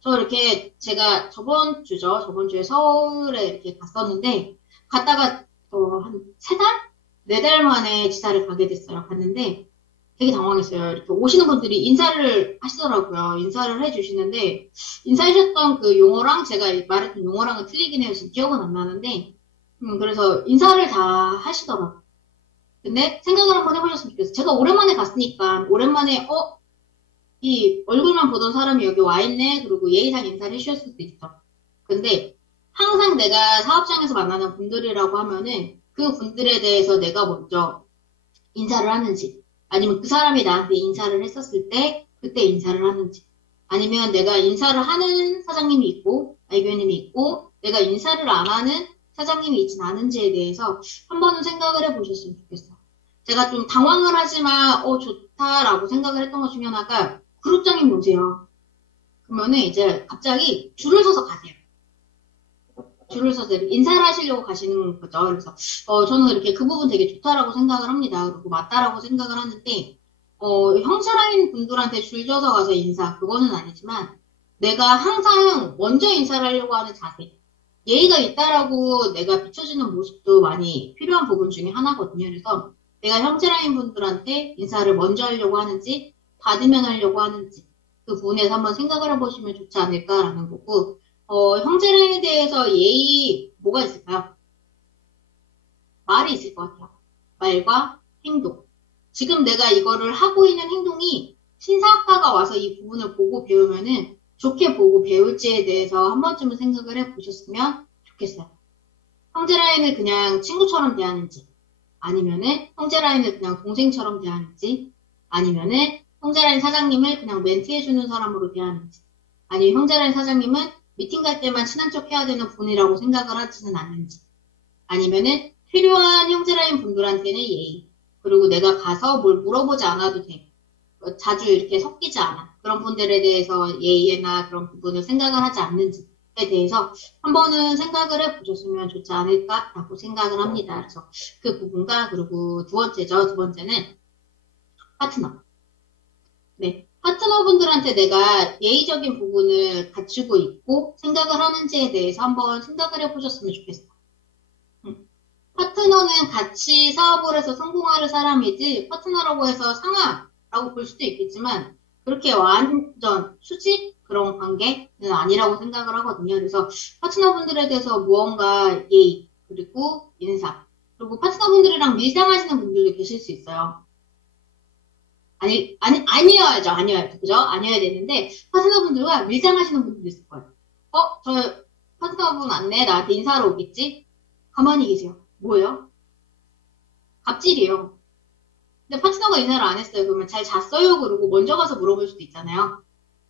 저 이렇게 제가 저번 주에 서울에 이렇게 갔었는데 갔다가 한 3달? 4달 만에 지사를 가게 됐어요. 갔는데 되게 당황했어요. 이렇게 오시는 분들이 인사를 하시더라고요. 인사를 해주시는데 인사하셨던 그 용어랑 제가 말했던 용어랑은 틀리긴 해요. 지금 기억은 안 나는데 그래서 인사를 다 하시더라고요. 근데 생각을 한번 해보셨으면 좋겠어요. 제가 오랜만에 갔으니까 오랜만에 이 얼굴만 보던 사람이 여기 와 있네. 그리고 예의상 인사를 해주셨을 수도 있어. 근데 항상 내가 사업장에서 만나는 분들이라고 하면은 그 분들에 대해서 내가 먼저 인사를 하는지 아니면 그 사람이 나한테 인사를 했었을 때 그때 인사를 하는지 아니면 내가 인사를 하는 사장님이 있고 알교님이 있고 내가 인사를 안 하는 사장님이 있진 않은지에 대해서 한 번은 생각을 해보셨으면 좋겠어요. 제가 좀 당황을 하지만 좋다라고 생각을 했던 것 중에 하나가 그룹장님 오세요. 그러면은 이제 갑자기 줄을 서서 가세요. 줄을 서서 인사를 하시려고 가시는 거죠. 그래서 저는 이렇게 그 부분 되게 좋다라고 생각을 합니다. 그리고 맞다라고 생각을 하는데 형제라인 분들한테 줄 줘서 가서 인사, 그거는 아니지만, 내가 항상 먼저 인사를 하려고 하는 자세, 예의가 있다라고 내가 비춰지는 모습도 많이 필요한 부분 중에 하나거든요. 그래서 내가 형제라인 분들한테 인사를 먼저 하려고 하는지, 받으면 하려고 하는지, 그 부분에서 한번 생각을 해보시면 좋지 않을까라는 거고, 형제라인에 대해서 예의, 뭐가 있을까요? 말이 있을 것 같아요. 말과 행동. 지금 내가 이거를 하고 있는 행동이 신사학과가 와서 이 부분을 보고 배우면은 좋게 보고 배울지에 대해서 한 번쯤은 생각을 해 보셨으면 좋겠어요. 형제라인을 그냥 친구처럼 대하는지, 아니면은 형제라인을 그냥 동생처럼 대하는지, 아니면은 형제라인 사장님을 그냥 멘트해주는 사람으로 대하는지, 아니면 형제라인 사장님은 미팅 갈 때만 친한 척 해야 되는 분이라고 생각을 하지는 않는지, 아니면은 필요한 형제라인 분들한테는 예의. 그리고 내가 가서 뭘 물어보지 않아도 돼. 자주 이렇게 섞이지 않아. 그런 분들에 대해서 예의나 그런 부분을 생각을 하지 않는지에 대해서 한 번은 생각을 해보셨으면 좋지 않을까라고 생각을 합니다. 그래서 그 부분과 그리고 두 번째죠. 두 번째는 파트너. 네. 파트너분들한테 내가 예의적인 부분을 갖추고 있고 생각을 하는지에 대해서 한번 생각을 해보셨으면 좋겠어요. 파트너는 같이 사업을 해서 성공할 사람이지 파트너라고 해서 상하라고 볼 수도 있겠지만 그렇게 완전 수직 그런 관계는 아니라고 생각을 하거든요. 그래서 파트너분들에 대해서 무언가 예의 그리고 인사 그리고 파트너분들이랑 밀당하시는 분들도 계실 수 있어요. 아니어야죠. 아니어야죠. 그죠? 아니어야 되는데 파트너분들과 밀당하시는 분들도 있을 거예요. 저 파트너분 안내 나한테 인사하러 오겠지? 가만히 계세요. 뭐예요? 갑질이에요. 근데 파트너가 인사를 안 했어요. 그러면 잘 잤어요? 그러고 먼저 가서 물어볼 수도 있잖아요.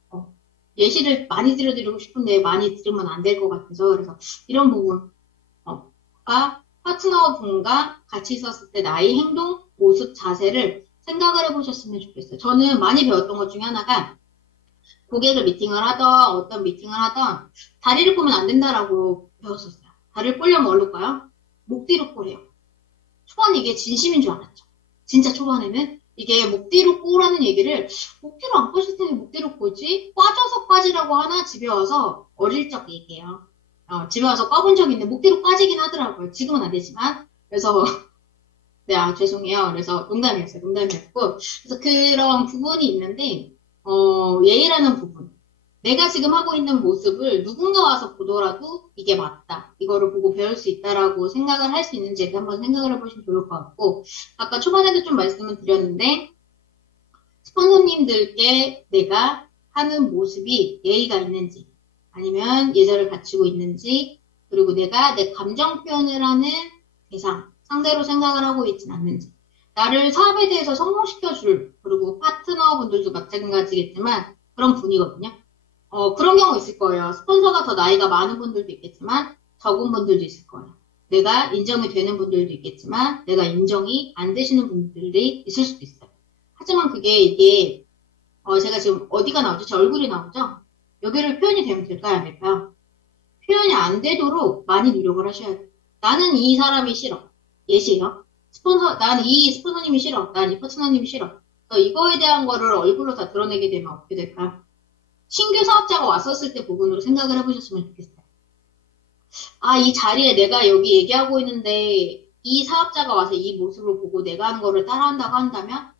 어, 예시를 많이 들려드리고 싶은데 많이 들으면 안 될 것 같아서 그래서 이런 부분 가 파트너분과 같이 있었을 때 나의 행동, 모습, 자세를 생각을 해보셨으면 좋겠어요. 저는 많이 배웠던 것 중에 하나가 고객을 미팅을 하던 어떤 미팅을 하던 다리를 꼬면 안 된다라고 배웠었어요. 다리를 꼬려면 어떨까요? 목 뒤로 꼬래요. 초반에 이게 진심인 줄 알았죠. 진짜 초반에는 이게 목 뒤로 꼬라는 얘기를 목 뒤로 안 꼬실 텐데 목 뒤로 꼬지? 꽈져서 까지라고 하나 집에 와서 어릴 적 얘기예요. 집에 와서 까본 적이 있는데 목 뒤로 까지긴 하더라고요. 지금은 안 되지만. 그래서 네, 죄송해요. 그래서 농담이었어요. 농담이었고. 그래서 그런 부분이 있는데 예의라는 부분. 내가 지금 하고 있는 모습을 누군가 와서 보더라도 이게 맞다. 이거를 보고 배울 수 있다라고 생각을 할 수 있는지 한번 생각을 해보시면 좋을 것 같고, 아까 초반에도 좀 말씀을 드렸는데, 스폰서님들께 내가 하는 모습이 예의가 있는지, 아니면 예절을 갖추고 있는지, 그리고 내가 내 감정 표현을 하는 대상, 상대로 생각을 하고 있진 않는지, 나를 사업에 대해서 성공시켜줄, 그리고 파트너분들도 마찬가지겠지만, 그런 분이거든요. 그런 경우 있을 거예요. 스폰서가 더 나이가 많은 분들도 있겠지만, 적은 분들도 있을 거예요. 내가 인정이 되는 분들도 있겠지만, 내가 인정이 안 되시는 분들이 있을 수도 있어요. 하지만 이게, 제가 지금 어디가 나오죠? 제 얼굴이 나오죠? 여기를 표현이 되면 될까요? 안 될까요? 표현이 안 되도록 많이 노력을 하셔야 돼요. 나는 이 사람이 싫어. 예시예요. 나는 이 스폰서님이 싫어. 난 이 파트너님이 싫어. 이거에 대한 거를 얼굴로 다 드러내게 되면 어떻게 될까요? 신규 사업자가 왔었을 때 부분으로 생각을 해보셨으면 좋겠어요. 이 자리에 내가 여기 얘기하고 있는데 이 사업자가 와서 이 모습을 보고 내가 하는 거를 따라한다고 한다면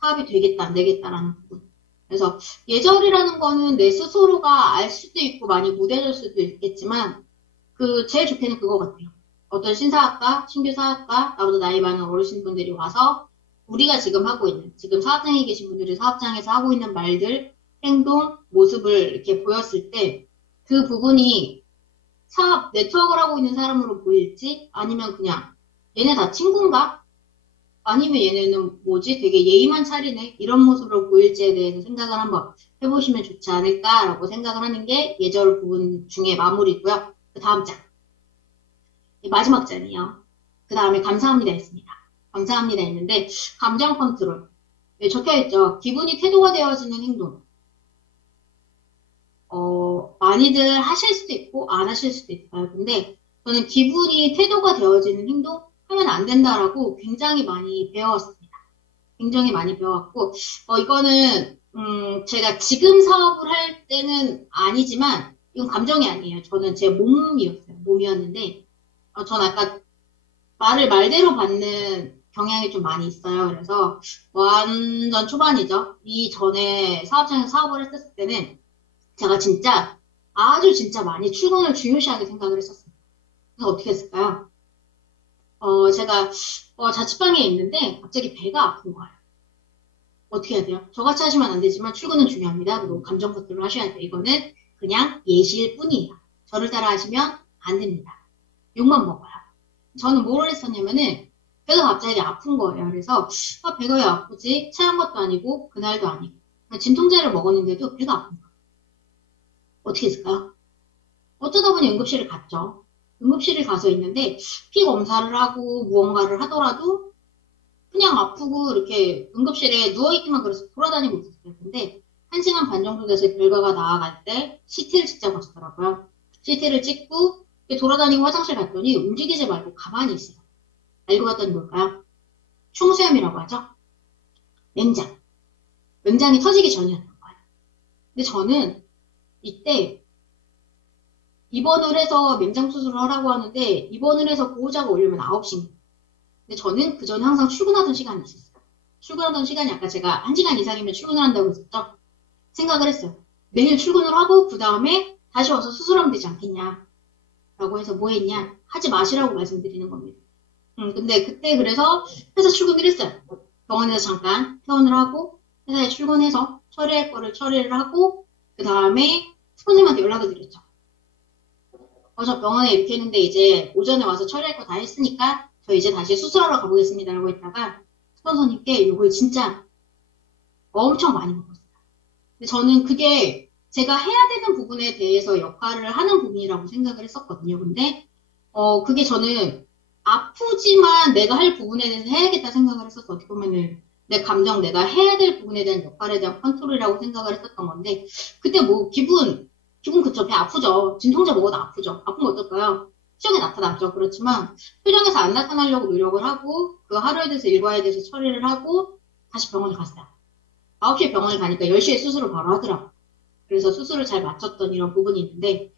사업이 되겠다, 안 되겠다라는 부분. 그래서 예절이라는 거는 내 스스로가 알 수도 있고 많이 무뎌질 수도 있겠지만 제일 좋게는 그거 같아요. 어떤 신사학과, 신규 사업가, 나보다 나이 많은 어르신분들이 와서 우리가 지금 하고 있는, 지금 사업장에 계신 분들이 사업장에서 하고 있는 말들, 행동, 모습을 이렇게 보였을 때 그 부분이 사업 네트워크를 하고 있는 사람으로 보일지 아니면 그냥 얘네 다 친구인가? 아니면 얘네는 뭐지? 되게 예의만 차리네? 이런 모습으로 보일지에 대해서 생각을 한번 해보시면 좋지 않을까라고 생각을 하는 게 예절 부분 중에 마무리고요. 그 다음 장. 마지막 장이에요. 그 다음에 감사합니다 있습니다. 감사합니다 있는데 감정 컨트롤. 적혀있죠. 기분이 태도가 되어지는 행동. 많이들 하실 수도 있고, 안 하실 수도 있어요. 근데 저는 기분이 태도가 되어지는 행동 하면 안 된다라고 굉장히 많이 배웠습니다. 굉장히 많이 배워왔고, 이거는, 제가 지금 사업을 할 때는 아니지만, 이건 감정이 아니에요. 저는 제 몸이었어요. 몸이었는데, 전 아까 말을 말대로 받는 경향이 좀 많이 있어요. 그래서 완전 초반이죠. 이전에 사업장에서 사업을 했을 때는 제가 진짜 아주 진짜 많이 출근을 중요시하게 생각을 했었어요. 그래서 어떻게 했을까요? 제가 자취방에 있는데 갑자기 배가 아픈 거예요. 어떻게 해야 돼요? 저같이 하시면 안 되지만 출근은 중요합니다. 그리고 감정 컨트롤 하셔야 돼요. 이거는 그냥 예시일 뿐이에요. 저를 따라 하시면 안 됩니다. 욕만 먹어요. 저는 뭘 했었냐면은 배가 갑자기 아픈 거예요. 그래서 배가 왜 아프지? 체한 것도 아니고 그날도 아니고 진통제를 먹었는데도 배가 아픈 거예요. 어떻게 했을까요? 어쩌다 보니 응급실을 갔죠. 응급실을 가서 있는데 피 검사를 하고 무언가를 하더라도 그냥 아프고 이렇게 응급실에 누워있기만 그래서 돌아다니고 있었어요. 근데 1시간 반 정도 돼서 결과가 나아갈 때 CT를 찍자고 하시더라고요. CT를 찍고 돌아다니고 화장실 갔더니 움직이지 말고 가만히 있어요. 알고 봤더니 뭘까요? 충수염이라고 하죠. 맹장. 맹장이 터지기 전이었던 거예요. 근데 저는 이때 입원을 해서 맹장 수술을 하라고 하는데 입원을 해서 보호자가 오려면 9시입니다. 근데 저는 그 전에 항상 출근하던 시간이 있었어요. 출근하던 시간이 아까 제가 1시간 이상이면 출근을 한다고 했었죠. 생각을 했어요. 내일 출근을 하고 그 다음에 다시 와서 수술하면 되지 않겠냐. 라고 해서 뭐 했냐. 하지 마시라고 말씀드리는 겁니다. 근데 그때 그래서 회사 출근을 했어요. 병원에서 잠깐 퇴원을 하고 회사에 출근해서 처리할 거를 처리를 하고 그 다음에 스폰님한테 연락을 드렸죠. 저 병원에 이렇게 했는데 이제 오전에 와서 처리할 거 다 했으니까 저 이제 다시 수술하러 가보겠습니다. 라고 했다가 스폰서님께 이걸 진짜 엄청 많이 먹었어요. 근데 저는 그게 제가 해야 되는 부분에 대해서 역할을 하는 부분이라고 생각을 했었거든요. 근데 그게 저는 아프지만 내가 할 부분에 대해서 해야겠다 생각을 했었어. 어떻게 보면은 내 감정, 내가 해야 될 부분에 대한 역할에 대한 컨트롤이라고 생각을 했었던 건데 그때 뭐 기분 그쵸. 배 아프죠. 진통제 먹어도 아프죠. 아프면 어떨까요? 시험에 나타났죠. 그렇지만 표정에서 안 나타나려고 노력을 하고 그 하루에 대해서 일과에 대해서 처리를 하고 다시 병원을 갔어요. 9시에 병원을 가니까 10시에 수술을 바로 하더라고요. 그래서 수술을 잘 마쳤던 이런 부분이 있는데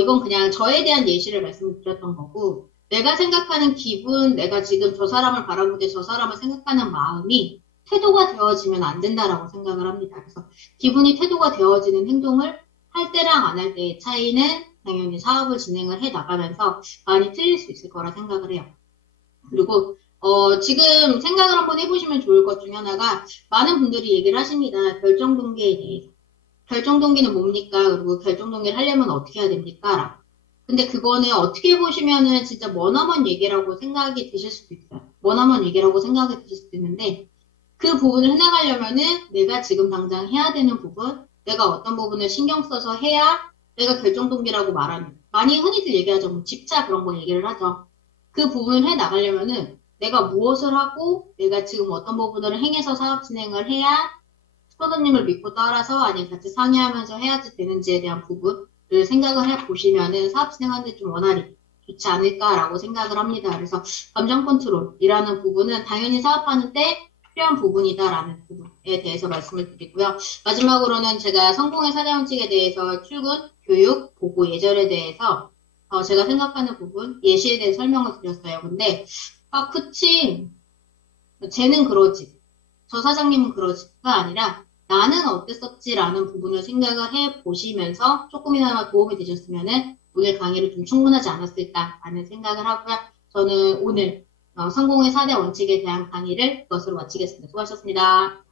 이건 그냥 저에 대한 예시를 말씀을 드렸던 거고 내가 생각하는 기분, 내가 지금 저 사람을 바라볼 때 저 사람을 생각하는 마음이 태도가 되어지면 안 된다라고 생각을 합니다. 그래서 기분이 태도가 되어지는 행동을 할 때랑 안 할 때의 차이는 당연히 사업을 진행을 해 나가면서 많이 틀릴 수 있을 거라 생각을 해요. 그리고 지금 생각을 한번 해보시면 좋을 것 중에 하나가 많은 분들이 얘기를 하십니다. 결정 동기에 대해서. 결정 동기는 뭡니까? 그리고 결정 동기를 하려면 어떻게 해야 됩니까? 라고. 근데 그거는 어떻게 보시면은 진짜 머나먼 얘기라고 생각이 드실 수도 있어요. 머나먼 얘기라고 생각이 드실 수도 있는데 그 부분을 해나가려면은 내가 지금 당장 해야 되는 부분, 내가 어떤 부분을 신경 써서 해야 내가 결정 동기라고 말하는 많이 흔히들 얘기하죠. 뭐 집차 그런 거 얘기를 하죠. 그 부분을 해나가려면은 내가 무엇을 하고 내가 지금 어떤 부분을 행해서 사업 진행을 해야 스포더님을 믿고 따라서 아니면 같이 상의하면서 해야지 되는지에 대한 부분을 생각을 해보시면은 사업 진행하는데 좀 원활히 좋지 않을까라고 생각을 합니다. 그래서 감정 컨트롤이라는 부분은 당연히 사업하는 때 필요한 부분이다라는 부분에 대해서 말씀을 드리고요. 마지막으로는 제가 성공의 4대 원칙에 대해서 출근, 교육, 보고, 예절에 대해서 제가 생각하는 부분, 예시에 대해 설명을 드렸어요. 근데 그치. 쟤는 그러지. 저 사장님은 그러지가 아니라 나는 어땠었지라는 부분을 생각을 해보시면서 조금이나마 도움이 되셨으면 오늘 강의를 좀 충분하지 않았을까라는 생각을 하고요. 저는 오늘 성공의 4대 원칙에 대한 강의를 이것으로 마치겠습니다. 수고하셨습니다.